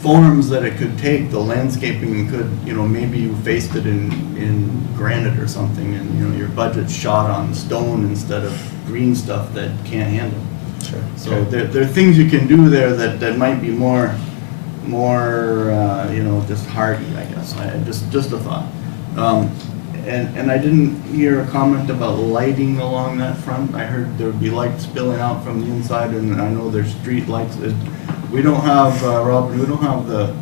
forms that it could take. The landscaping could, maybe you faced it in granite or something, and, your budget's shot on stone instead of green stuff that can't handle. Sure. So there are things you can do there that might be more, just hardy, I guess. Just a thought. And I didn't hear a comment about lighting along that front. I heard there would be lights spilling out from the inside, and I know there's street lights. We don't have, Robert, we don't have the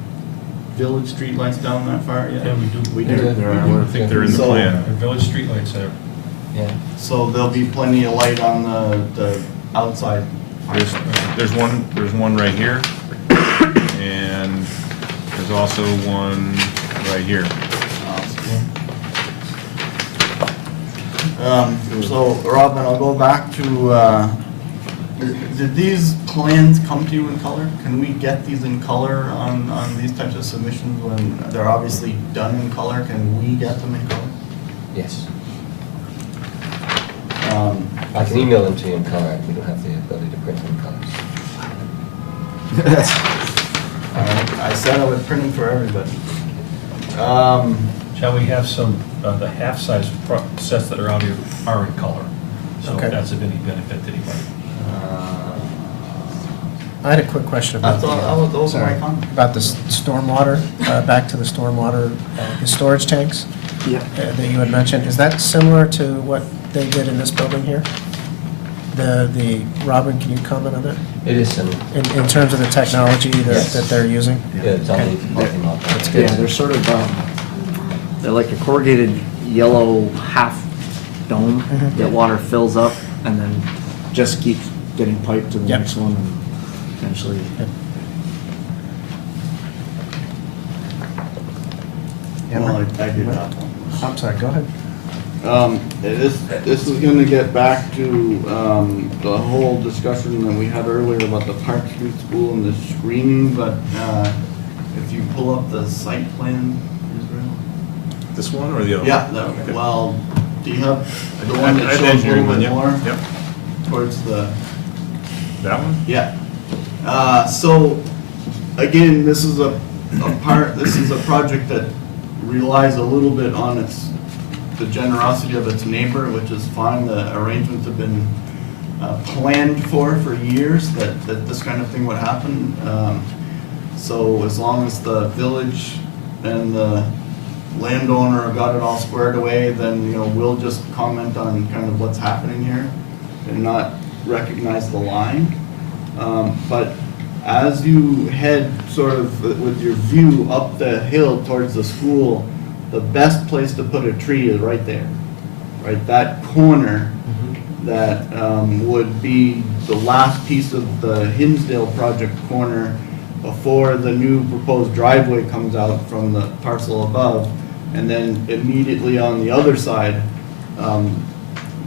village street lights down that far yet? Yeah, we do. We do. I think they're in the plan. The village streetlights there. Yeah. So there'll be plenty of light on the outside. There's one right here, and there's also one right here. So, Robin, I'll go back to, did these plans come to you in color? Can we get these in color on these types of submissions when they're obviously done in color? Can we get them in color? Yes. I can email them to you in color. We don't have the ability to print them in colors. I said I would print them for everybody. Shall we have some, the half-size sets that are out here are in color? So Okay. if that's of any benefit to anybody. I had a quick question about those are my sorry, comments. about the stormwater, back to the stormwater, the storage tanks. Yeah. That you had mentioned. Is that similar to what they did in this building here? Robin, can you comment on that? It is similar. In terms of the technology Yes. that they're using? Yeah, it's on the parking lot. That's good. Yeah, they're sort of, they're like a corrugated yellow dome that water fills up and then just keeps getting piped to the Yep. next one and eventually. Well, I did have one. I'm sorry, go ahead. This is gonna get back to, the whole discussion that we had earlier about the Park Street School and the screening, but, if you pull up the site plan, Israel? This one or the other one? Yeah, well, do you have the I- one I that have the shows a engineering little bit one, more? yep. Towards the, That one? yeah. So, again, this is a project that relies a little bit on the generosity of its neighbor, which is fine. The arrangements have been planned for years, that this kind of thing would happen. So as long as the village and the landowner got it all squared away, then, we'll just comment on kind of what's happening here and not recognize the line. But as you head sort of with your view up the hill towards the school, the best place to put a tree is right there, right? That corner that would be the last piece of the Hinsdale project corner before the new proposed driveway comes out from the parcel above. And then immediately on the other side,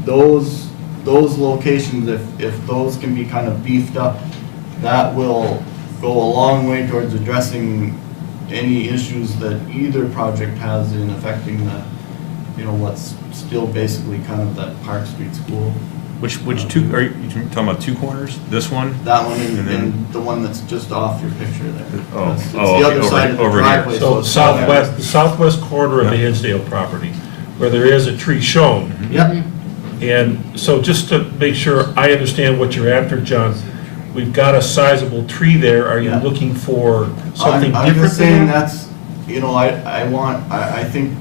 those locations, if those can be kind of beefed up, that will go a long way towards addressing any issues that either project has in affecting the, what's still basically kind of that Park Street School. Which two, are you talking about two corners? This one? That one And then- and the one that's just off your picture there. Oh, It's the okay, other side of the over here. driveway. So it's southwest, the southwest corner of the Yeah. Hinsdale property, where there is a tree shown. Yep. And so just to make sure I understand what you're after, John, we've got a sizable tree there. Are you Yeah. looking for something I'm different just saying than that? that's, I think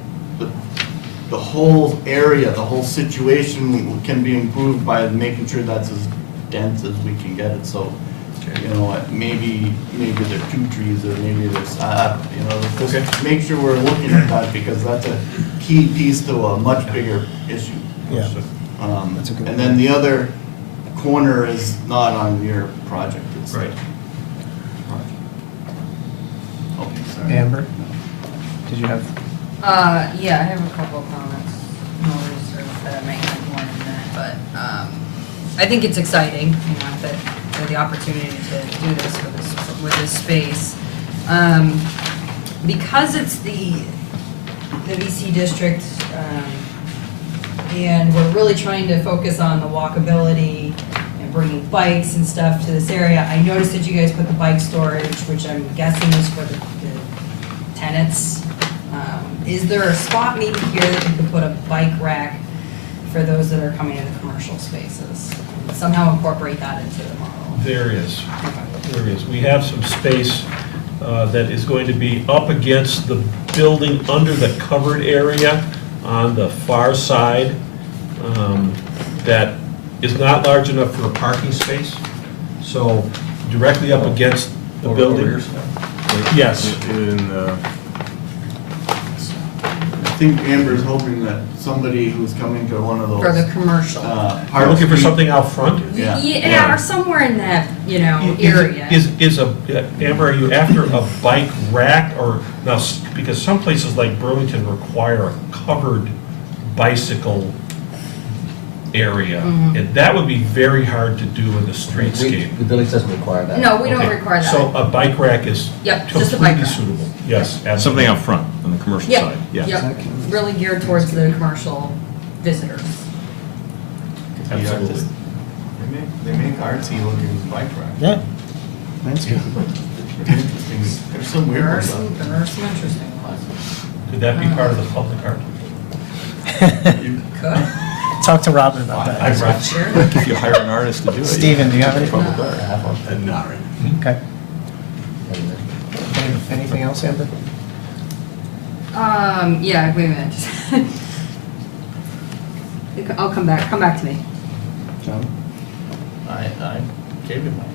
the whole area, the whole situation can be improved by making sure that's as dense as we can get it, so, maybe there are two trees, or maybe there's, just make sure we're looking at that, because that's a key piece to a much bigger issue. Yeah. That's a good And then the other corner is not on your project, it's. Right. Okay, sorry. Amber, did you have? Yeah, I have a couple of comments. No research that I might have more than that, but I think it's exciting, that for the opportunity to do this with this space. Because it's the VC district, and we're really trying to focus on the walkability and bringing bikes and stuff to this area. I noticed that you guys put the bike storage, which I'm guessing is for the tenants. Is there a spot maybe here that you could put a bike rack for those that are coming into commercial spaces? Somehow incorporate that into the model. There is. There is. We have some space that is going to be up against the building under the covered area on the far side that is not large enough for a parking space. So directly up against the building. Yes. I think Amber's hoping that somebody who's coming to one of those. For the commercial. Are you looking for something out front? Yeah, or somewhere in that, area. Amber, are you after a bike rack or, now, because some places like Burlington require a covered bicycle area. And that would be very hard to do in the streetscape. The village doesn't require that. No, we don't Okay, require that. So a bike rack is Yep, just a bike completely rack. suitable. Yes, absolutely. Something out front on the commercial Yep, side, yeah. yep, really geared towards the commercial visitors. Absolutely. They make artsy looking bike racks. Yeah. Landscape. There's some weird There are ones. some interesting ones. Could that be part of the public art? Could. Talk to Robin about that. Sure. If you hire an artist to do it. Stephen, do you have any? Public art. Not right. Okay. Anything else, Amber? Yeah, wait a minute. I'll come back to me. John? I gave you mine.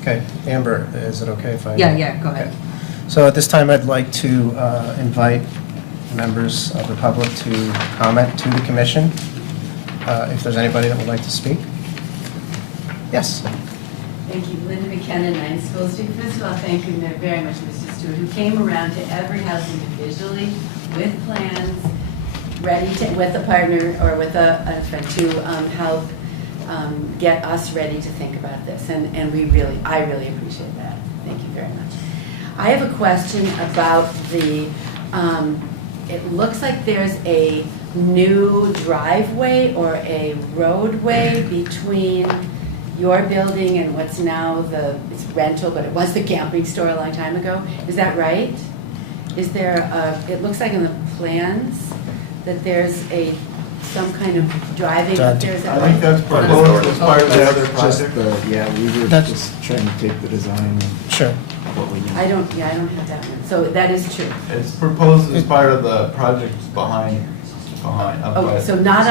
Okay, Amber, is it okay if I? Yeah, go ahead. Okay. So at this time, I'd like to invite members of the public to comment to the commission. If there's anybody that would like to speak. Yes. Thank you. Linda McKenna, 9 School Street. First of all, thank you very much, Mr. Stewart, who came around to every house individually with plans, ready to, with a partner or with a friend to help get us ready to think about this. And I really appreciate that. Thank you very much. I have a question about the, it looks like there's a new driveway or a roadway between your building and what's now it's rental, but it was the camping store a long time ago. Is that right? Is there it looks like in the plans that there's some kind of driving up there. Is that I think that's proposed as part of the other project. We were just trying to take the design. Sure. What we need. I don't have that one. So that is true. It's proposed as part of the projects behind. Okay, so not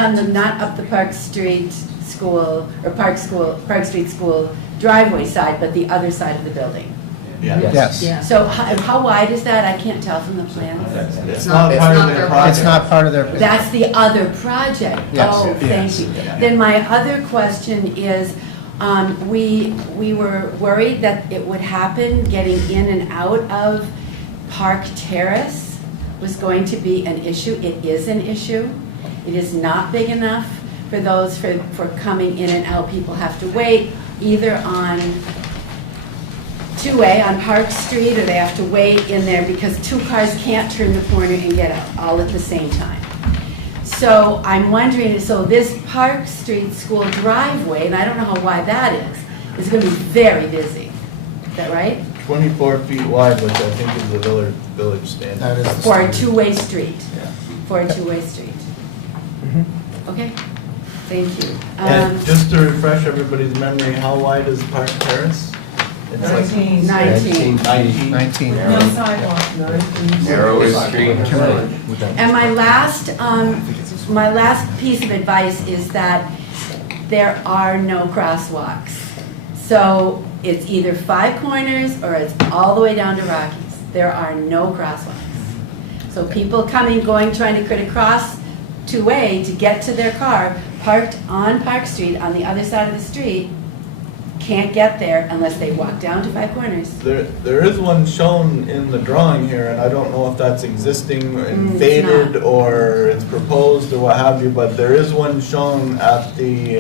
up the Park Street School or Park Street School driveway side, but the other side of the building. Yeah. Yes. Yeah. So how wide is that? I can't tell from the plans. It's not part of their project. It's not part of their. That's the other project. Yes. Oh, thank you. Then my other question is, we were worried that it would happen getting in and out of Park Terrace was going to be an issue. It is an issue. It is not big enough for those for coming in and out. People have to wait either on two-way on Park Street, or they have to wait in there because 2 cars can't turn the corner and get out all at the same time. So I'm wondering, so this Park Street School driveway, and I don't know how wide that is going to be very busy. Is that right? 24 feet wide, which I think is the village standard. That is the For a standard. two-way street. Yeah. For a two-way street. Okay, thank you. And just to refresh everybody's memory, how wide is Park Terrace? It's 19. 19. No sidewalk. Narrow street. And my last piece of advice is that there are no crosswalks. So it's either 5 corners or it's all the way down to Rockies. There are no crosswalks. So people coming, going, trying to get across two-way to get to their car parked on Park Street on the other side of the street can't get there unless they walk down to 5 corners. There is one shown in the drawing here, and I don't know if that's existing and faded or it's proposed or what have you, but there is one shown at the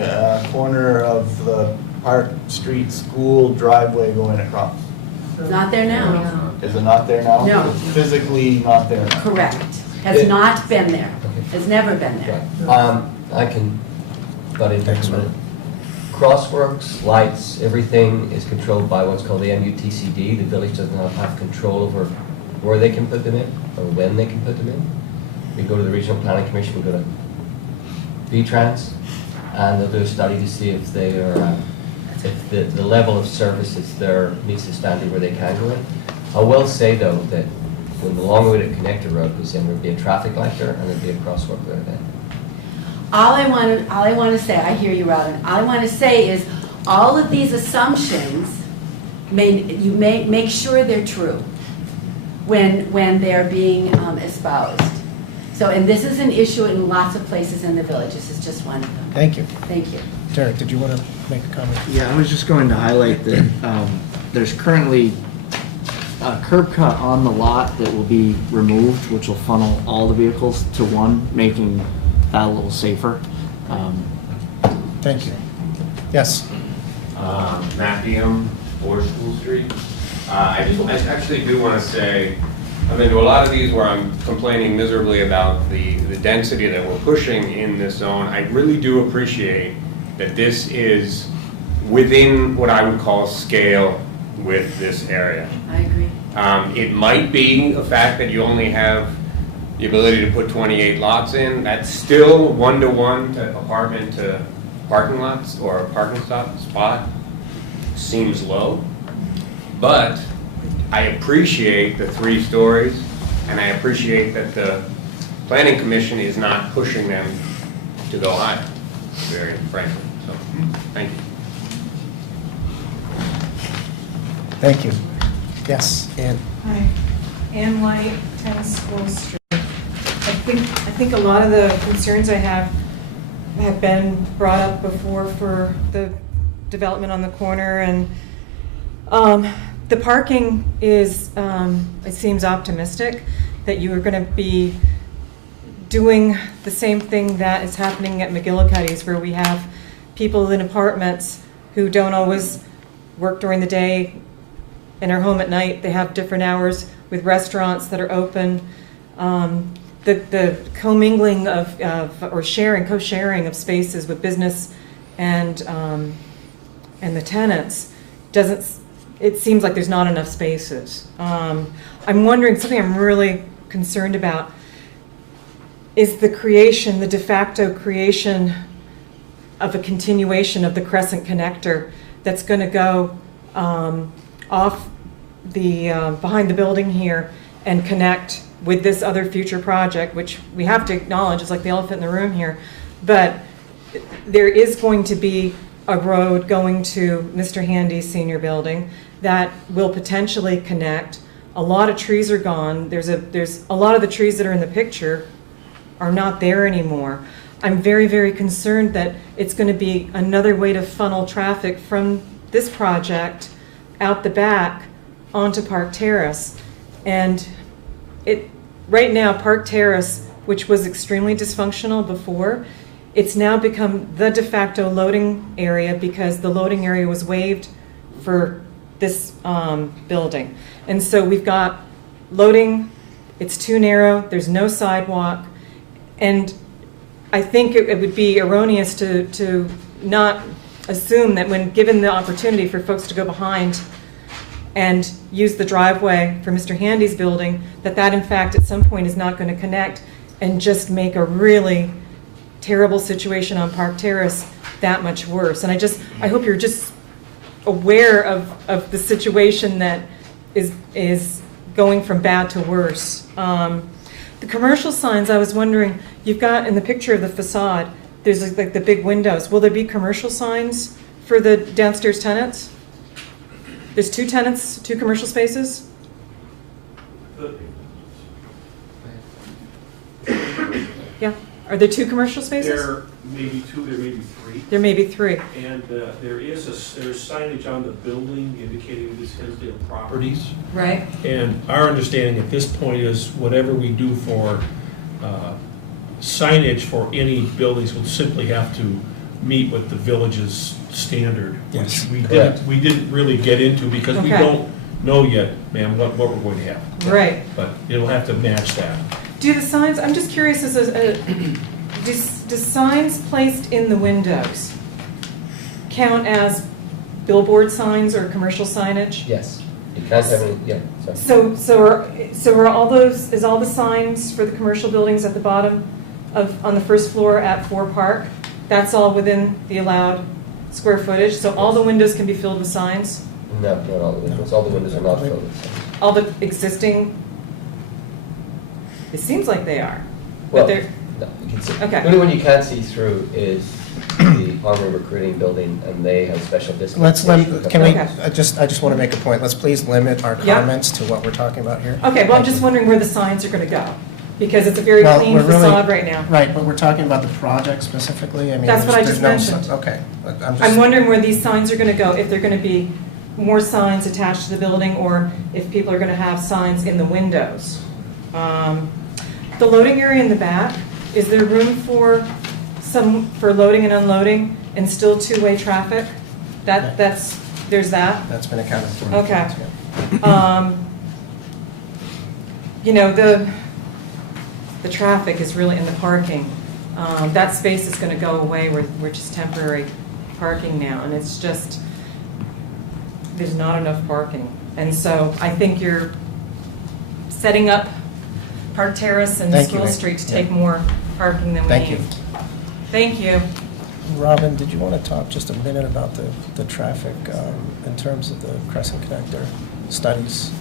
corner of the Park Street School driveway going across. It's not there now. Is it not there now? No. It's physically not there now. Correct. Has not been there. Has never been there. I can butt in for a minute. Crossworks, lights, everything is controlled by what's called the MUTCD. The village does not have control over where they can put them in or when they can put them in. We go to the Regional Planning Commission, we go to V-Trans, and they'll do a study to see if they are, if the level of services there meets the standard where they can go in. I will say though that when the long way to connector road goes in, there'll be a traffic light there and there'll be a crosswalk there then. All I want to say, I hear you, Robin. All I want to say is, all of these assumptions, you may make sure they're true when they're being espoused. So, and this is an issue in lots of places in the village. This is just one of them. Thank you. Thank you. Derek, did you want to make a comment? Yeah, I was just going to highlight that there's currently a curb cut on the lot that will be removed, which will funnel all the vehicles to one, making that a little safer. Thank you. Yes. Matt Deum, 4 School Street. I actually do want to say, I've been to a lot of these where I'm complaining miserably about the density that we're pushing in this zone. I really do appreciate that this is within what I would call scale with this area. I agree. It might be a fact that you only have the ability to put 28 lots in. That's still 1-to-1 to apartment to parking lots or a parking spot. Seems low. But I appreciate the 3 stories, and I appreciate that the Planning Commission is not pushing them to go higher, very frankly. So, thank you. Thank you. Yes, Ann. Hi, Ann Light, 10 School Street. I think a lot of the concerns I have been brought up before for the development on the corner, and the parking is, it seems optimistic that you are going to be doing the same thing that is happening at McGillicuddy's, where we have people in apartments who don't always work during the day and are home at night. They have different hours with restaurants that are open. The commingling of or co-sharing of spaces with business and the tenants it seems like there's not enough spaces. I'm wondering, something I'm really concerned about is the de facto creation of a continuation of the Crescent Connector that's going to go off the behind the building here and connect with this other future project, which we have to acknowledge is like the elephant in the room here. But there is going to be a road going to Mr. Handy's senior building that will potentially connect. A lot of trees are gone. There's a lot of the trees that are in the picture are not there anymore. I'm very, very concerned that it's going to be another way to funnel traffic from this project out the back onto Park Terrace. And right now, Park Terrace, which was extremely dysfunctional before, it's now become the de facto loading area because the loading area was waived for this building. And so we've got loading, it's too narrow, there's no sidewalk, and I think it would be erroneous to not assume that when given the opportunity for folks to go behind and use the driveway for Mr. Handy's building, that in fact at some point is not going to connect and just make a really terrible situation on Park Terrace that much worse. And I hope you're just aware of the situation that is going from bad to worse. The commercial signs, I was wondering, you've got in the picture of the facade, there's like the big windows. Will there be commercial signs for the downstairs tenants? There's two commercial spaces? Yeah. Are there two commercial spaces? There may be two, there may be three. There may be three. And there's signage on the building indicating this Hinsdale Properties. Right. And our understanding at this point is whatever we do for signage for any buildings will simply have to meet with the village's standard. Yes, which correct. we didn't really get into because we Okay. don't know yet, ma'am, what we're going to have. Right. But it'll have to match that. Do the signs, I'm just curious, do signs placed in the windows count as billboard signs or commercial signage? Yes. You can't have any, yeah, sorry. So are all those, is all the signs for the commercial buildings at the bottom on the first floor at 4 Park, that's all within the allowed square footage? So all the windows can be filled with signs? No, not all the windows. All the windows are not filled with signs. All the existing? It seems like they are. Well, But they're, no, you can see. Okay. The only one you can't see through is the Armory Recruiting Building, and they have special dispensation. Can we, Okay. I just want to make a point. Let's please limit our Yeah. comments to what we're talking about here. okay, well, I'm just wondering where the signs are going to go, because it's a very Well, clean we're really- facade right now. Right, but we're talking about the project specifically. I mean, That's what I there's just no mentioned. Okay. But I'm wondering where these signs are going to go, if they're going to be more signs attached to the building, or if people are going to have signs in the windows. The loading area in the back, is there room for loading and unloading and still two-way traffic? There's that? That's been accounted for. Okay. Yeah. You know, the traffic is really in the parking. That space is going to go away. We're just temporary parking now, and it's just, there's not enough parking. And so I think you're setting up Park Terrace and Thank you, School Nick. Street to Yeah. take more parking than we Thank need. you. Thank you. Robin, did you want to talk just a minute about the traffic in terms of the Crescent Connector studies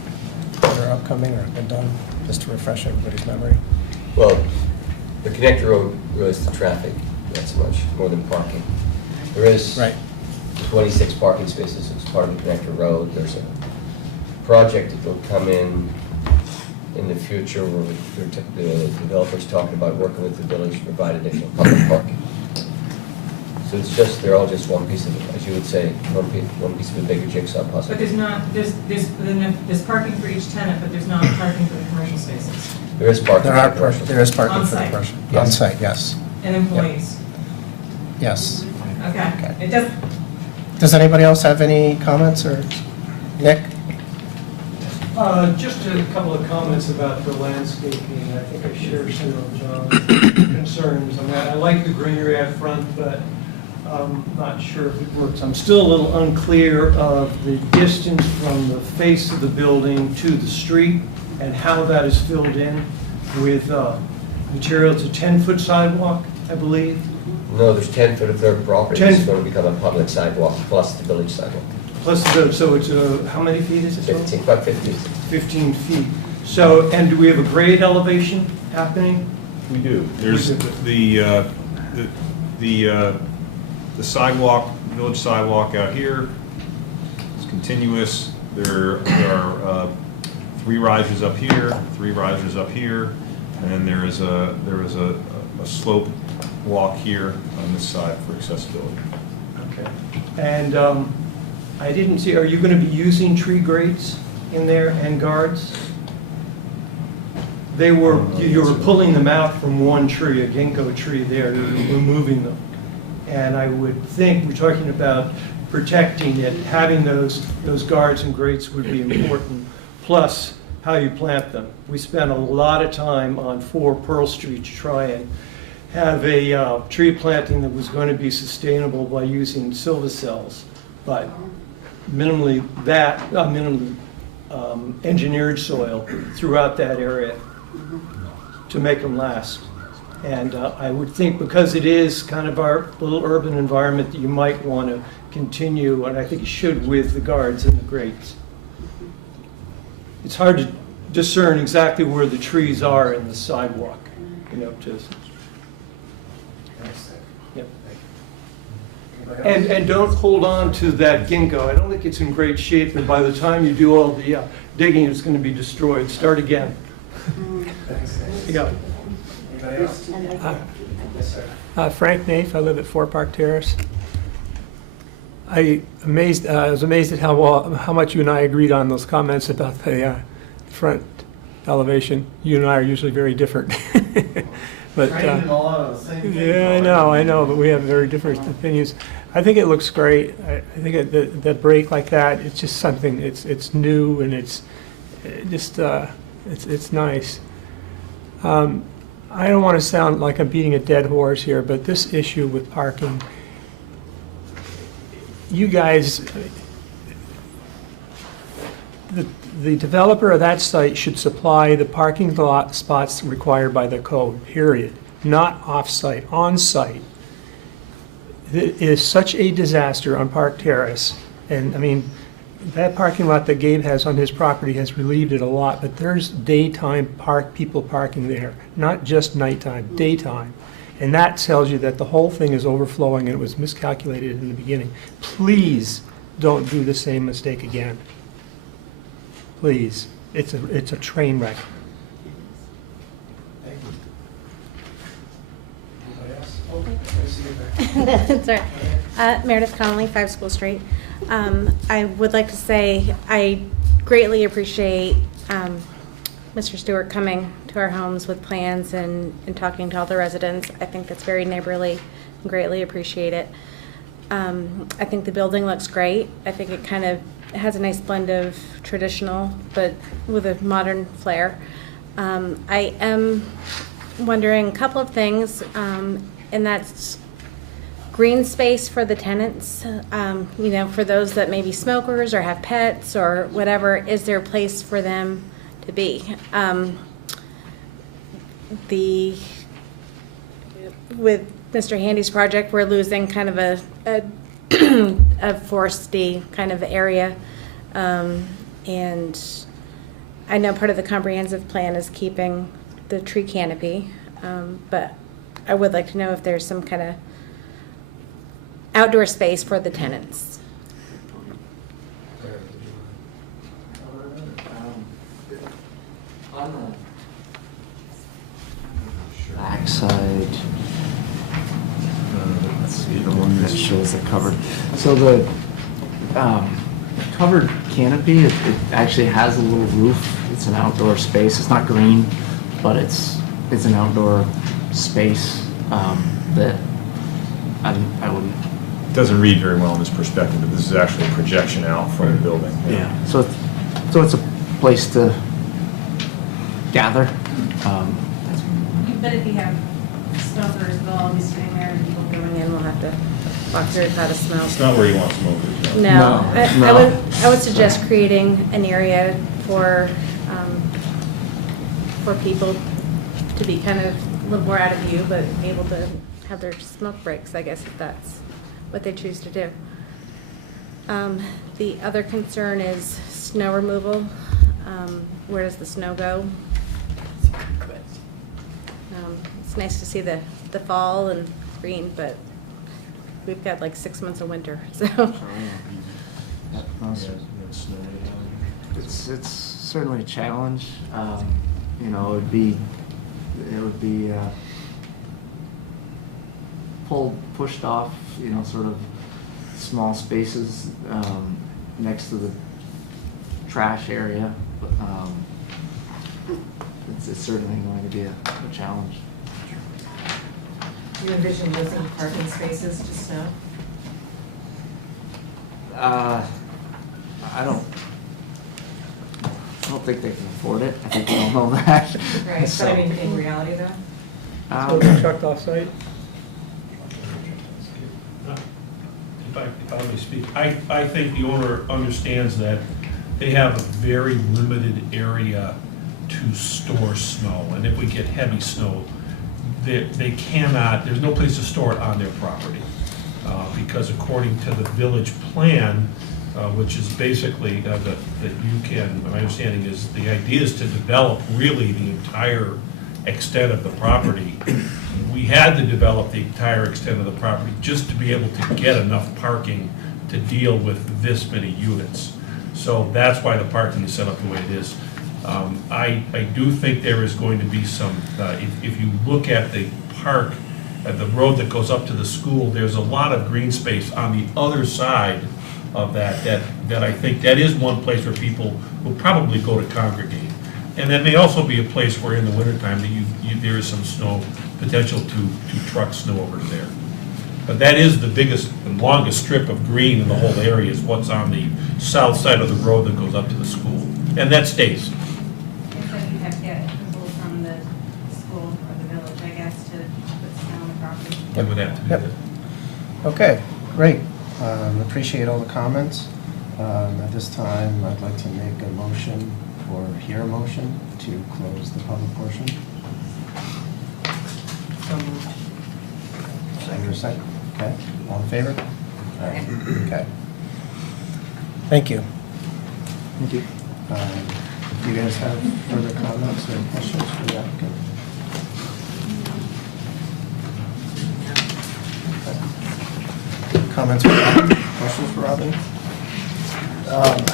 that are upcoming or have been done, just to refresh everybody's memory? Well, the connector road relates to traffic, not so much, more than parking. There is 26 parking spaces as part of the connector road. There's a project that will come in in the future, the developer's talking about working with the village to provide additional public parking. So it's just, they're all just one piece of it, as you would say, one piece of a bigger jigsaw puzzle. But there's parking for each tenant, but there's not parking for the commercial spaces. There is parking. There are, for commercial. there is parking for the On-site. commercial. Yes. On site, yes. And employees. Yes. Okay. It does, Does anybody else have any comments, or Nick? Just a couple of comments about the landscaping. I think I share some of John's concerns. I mean, I like the greenery out front, but I'm not sure if it works. I'm still a little unclear of the distance from the face of the building to the street and how that is filled in with material. It's a 10-foot sidewalk, I believe. No, there's 10 foot of their property. 10 It's going to become a public sidewalk plus the village sidewalk. Plus, so it's, how many feet is it? 15, about 15. 15 feet. So, and do we have a grade elevation happening? We do. There's the sidewalk, village sidewalk out here. It's continuous. There are 3 risers up here, 3 risers up here, and then there is a slope walk here on this side for accessibility. Okay. And I didn't see, are you going to be using tree grates in there and guards? They were, you were pulling them out from one tree, a ginkgo tree there, you were removing them. And I would think, we're talking about protecting it, having those guards and grates would be important, plus how you plant them. We spent a lot of time on 4 Pearl Street to try and have a tree planting that was going to be sustainable by using silvacells, but minimally engineered soil throughout that area to make them last. And I would think, because it is kind of our little urban environment, that you might want to continue, and I think you should, with the guards and the grates. It's hard to discern exactly where the trees are in the sidewalk, you know, to. Yep. And don't hold on to that ginkgo. I don't think it's in great shape, and by the time you do all the digging, it's going to be destroyed. Start again. Yeah. Frank Naif, I live at 4 Park Terrace. I was amazed at how much you and I agreed on those comments about the front elevation. You and I are usually very different. But yeah, I know, but we have very different opinions. I think it looks great. I think that break like that, it's just something. It's new, and it's just it's nice. I don't want to sound like I'm beating a dead horse here, but this issue with parking, you guys, the developer of that site should supply the parking lot spots required by the code, period. Not off-site, on-site. It is such a disaster on Park Terrace, and I mean, that parking lot that Gabe has on his property has relieved it a lot, but there's daytime people parking there, not just nighttime, daytime. And that tells you that the whole thing is overflowing and it was miscalculated in the beginning. Please don't do the same mistake again. Please. It's a train wreck. That's right. Meredith Connolly, 5 School Street. I would like to say I greatly appreciate Mr. Stewart coming to our homes with plans and talking to all the residents. I think that's very neighborly and greatly appreciate it. I think the building looks great. I think it kind of has a nice blend of traditional but with a modern flair. I am wondering a couple of things, and that's green space for the tenants, you know, for those that may be smokers or have pets or whatever. Is there a place for them to be? With Mr. Handy's project, we're losing kind of a foresty kind of area, and I know part of the comprehensive plan is keeping the tree canopy, but I would like to know if there's some kind of outdoor space for the tenants. On that shows the covered. So the covered canopy, it actually has a little roof. It's an outdoor space. It's not green, but it's an outdoor space that I wouldn't. It doesn't read very well in this perspective, but this is actually a projection out from the building. Yeah. So it's a place to gather. But if you have smokers, they'll all be sitting there and people going in will have to walk through without a smell. It's not where you want smokers. No, No. I would suggest creating an area for people to be kind of a little more out of view, but able to have their smoke breaks, I guess, if that's what they choose to do. The other concern is snow removal. Where does the snow go? It's nice to see the fall and green, but we've got like 6 months of winter, so. It's certainly a challenge. You know, it would be pushed off, you know, sort of small spaces next to the trash area. But, it's certainly going to be a challenge. You envision losing parking spaces to snow? I don't think they can afford it. I think they all know that. Right, So, but I mean, in reality though? So they're trucked off-site? If I may speak, I think the owner understands that they have a very limited area to store snow, and if we get heavy snow, they cannot, there's no place to store it on their property. Because according to the village plan, which is basically that you can, my understanding is, the idea is to develop really the entire extent of the property. We had to develop the entire extent of the property just to be able to get enough parking to deal with this many units. So that's why the parking is set up the way it is. I do think there is going to be some, if you look at the park, at the road that goes up to the school, there's a lot of green space on the other side of that I think that is one place where people will probably go to congregate. And that may also be a place where in the wintertime that there is some snow, potential to truck snow over there. But that is the biggest and longest strip of green in the whole area is what's on the south side of the road that goes up to the school. And that stays. Except you have to get approval from the school or the village, I guess, to put snow on the property. It would have to be. Yep. Okay, great. Appreciate all the comments. At this time, I'd like to make a motion or hear a motion to close the public portion. Second. Okay, all in favor? All right. Okay. Thank you. Thank you. Do you guys have further comments or questions for the applicant? Okay. Comments for Robin? Questions for Robin?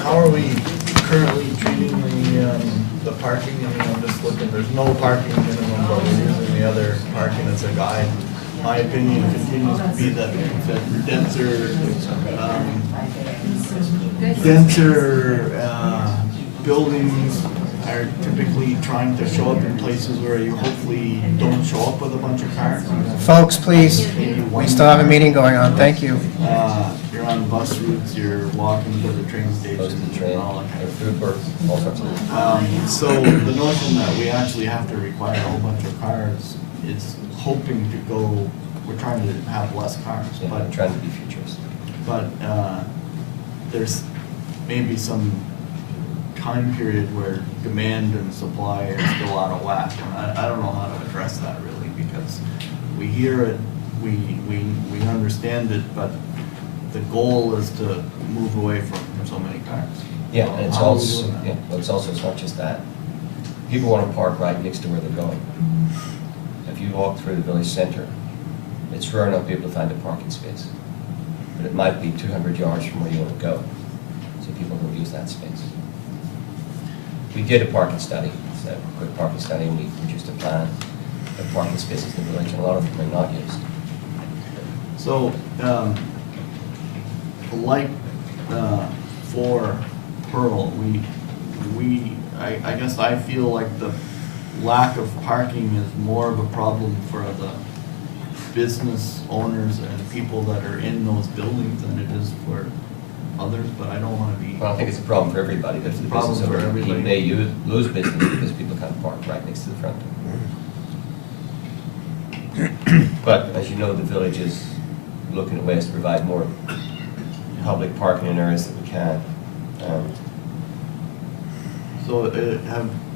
How are we currently treating the parking? I mean, I'm just looking, there's no parking minimum, but we're using the other parking as a guide. My opinion continues to be that denser buildings are typically trying to show up in places where you hopefully don't show up with a bunch of cars. Folks, please, we still have a meeting going on. Thank you. You're on bus routes, you're walking to the train station. And all that kind of food court, all sorts of. So the notion that we actually have to require a whole bunch of cars is hoping to go, we're trying to have less cars. Yeah, but trying to be futuristic. But there's maybe some time period where demand and supply are still out of whack. And I don't know how to address that really, because we hear it, we understand it, but the goal is to move away from so many cars. Yeah, and it's How are we also, doing that? yeah, well, it's not just that. People want to park right next to where they're going. If you walk through the village center, it's rare enough to be able to find a parking space. But it might be 200 yards from where you want to go, so people will use that space. We did a parking study, it's a quick parking study, and we produced a plan of parking spaces in the village, and a lot of them are not used. So, like, for Pearl, I guess I feel like the lack of parking is more of a problem for the business owners and people that are in those buildings than it is for others, but I don't wanna be. Well, I think it's a problem for everybody, but for the Problem business for owner, he everybody. may lose business because people can't park right next to the front. But as you know, the village is looking at ways to provide more public parking in areas that we can. So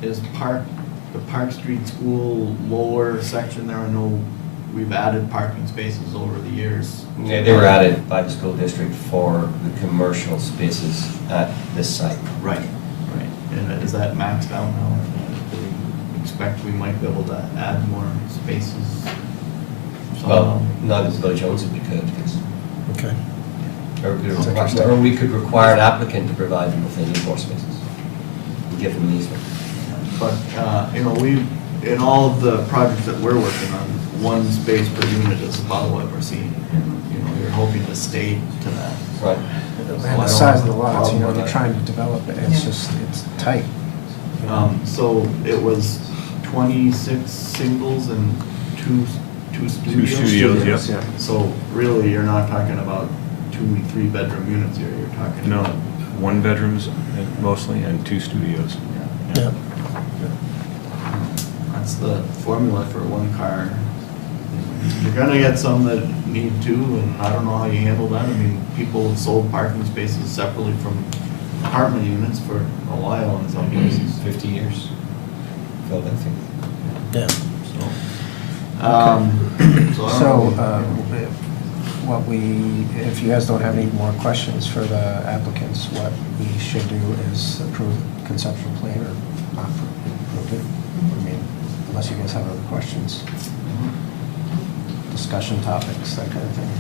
is the Park Street School lower section there, I know we've added parking spaces over the years. Yeah, they were added by the school district for the commercial spaces at this site. Right, right. And is that maxed out now? Do we expect we might be able to add more spaces? Well, now that the village owns it, we could. Okay. Or we could require an applicant to provide them if they need more spaces. We give them an easement. But, you know, in all of the projects that we're working on, one space per unit is about what we're seeing. You know, you're hoping to stay to that. Right. And the size of the lots, you know, they're trying to develop it, it's just, it's tight. So it was 26 singles and two studios? Two studios, yep. So really, you're not talking about 2 and 3 bedroom units here, you're talking No, about. 1 bedrooms mostly and 2 studios. Yeah. That's the formula for one car. You're gonna get some that need 2, and I don't know how you handle that. I mean, people sold parking spaces separately from apartment units for a while in some places. 50 years. Philadelphia. Yeah. If you guys don't have any more questions for the applicants, what we should do is approve conceptual plan or not approve it. I mean, unless you guys have other questions. Discussion topics, that kind of thing.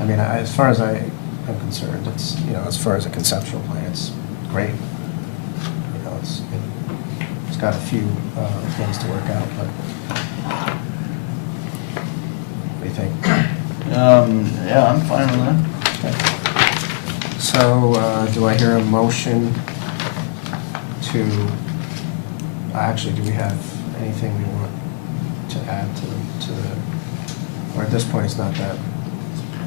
I mean, as far as I am concerned, it's, you know, as far as a conceptual plan, it's great. You know, it's got a few things to work out, but what do you think? Yeah, I'm fine with that. Okay. So, do I hear a motion to, actually, do we have anything we want to add to the, or at this point, it's not that.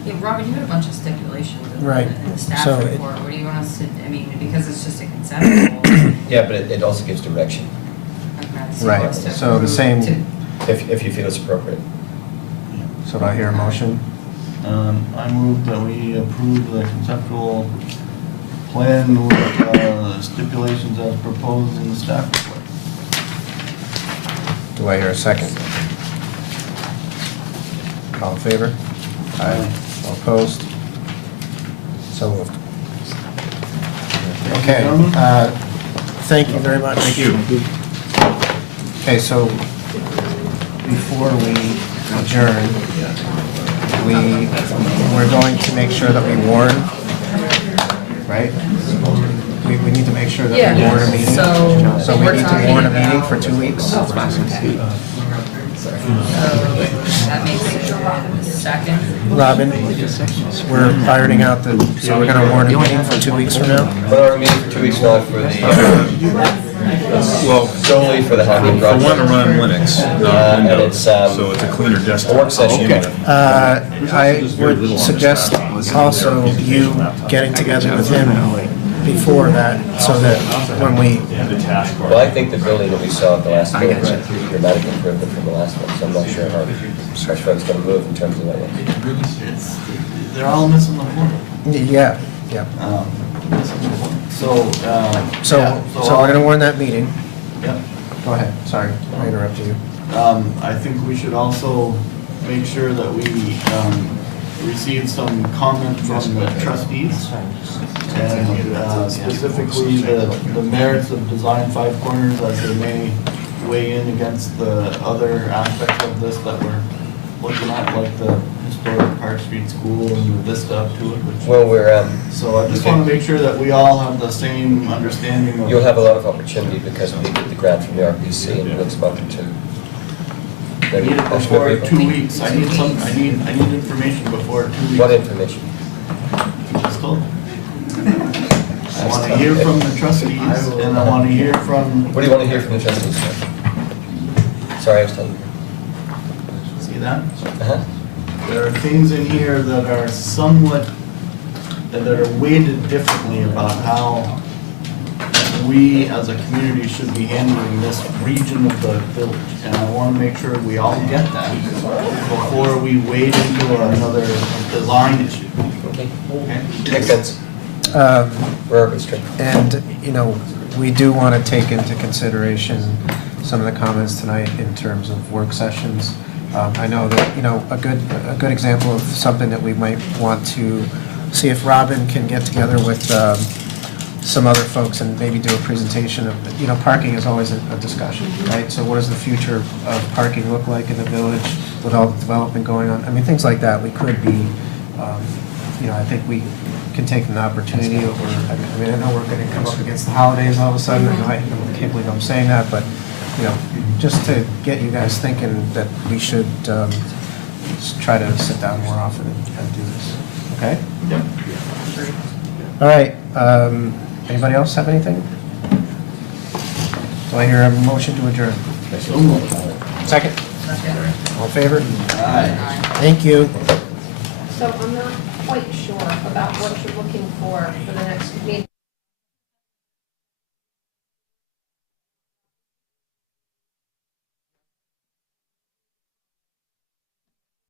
Yeah, Robin, you had a bunch of stipulations Right. in the staff So report. What do you want us to, I mean, because it's just a conceptual. Yeah, but it also gives direction, Okay, Right, what's to so the approve same, to- if you feel it's appropriate. so do I hear a motion? I move that we approve the conceptual plan with stipulations as proposed in the staff report. Do I hear a second? All in favor? Aye. All opposed? So moved. Okay, thank you very much. Thank you. Okay, so before we adjourn, we're going to make sure that we warn, right? We need to make sure that we warn a meeting. So we need to warn a meeting for 2 weeks. That makes it the second. Robin, we're ironing out so we're gonna warn a meeting for 2 weeks from now? What are we meeting for 2 weeks now for the, Well, solely for the housing I project? want to run Linux, And not Windows, it's, so it's a cleaner a desktop. work session. I would suggest also you getting together with him before that, so that when we, Well, I think the building that we saw at the last meeting was a pretty dramatic improvement from the last one, so I'm not sure how far it's going to move in terms of that. They're all missing the point. yeah. So, So we're gonna warn that meeting. Yep. Go ahead, sorry, I interrupted you. I think we should also make sure that we receive some comment from the trustees. And specifically the merits of Design Five Corners as they may weigh in against the other aspects of this that we're looking at, like the historic Park Street School and the vista up to it. Well, we're, So I just want to make sure that we all have the same understanding of. you'll have a lot of opportunity because we get the grant from the RPC and it looks about it too. I need it before 2 weeks. I need information before 2 weeks. What information? Just told. I want to hear from the trustees, and I want to hear from. What do you want to hear from the trustees, sir? Sorry, I was telling you. See that? Uh-huh. There are things in here that are somewhat, that are weighted differently about how we as a community should be handling this region of the village. And I want to make sure we all get that before we wade into another design issue. Okay. Okay? Makes sense. We're orchestrating. And, you know, we do want to take into consideration some of the comments tonight in terms of work sessions. I know that, you know, a good example of something that we might want to see if Robin can get together with some other folks and maybe do a presentation of, you know, parking is always a discussion, right? So what does the future of parking look like in the village with all the development going on? I mean, things like that, we could be, you know, I think we can take an opportunity over, I mean, I know we're going to come up against the holidays all of a sudden, and I can't believe I'm saying that, but, you know, just to get you guys thinking that we should try to sit down more often and do this, okay? Yep. All right, anybody else have anything? Do I hear a motion to adjourn? So moved. Second? All in favor? Aye. Thank you. So I'm not quite sure about what you're looking for the next meeting.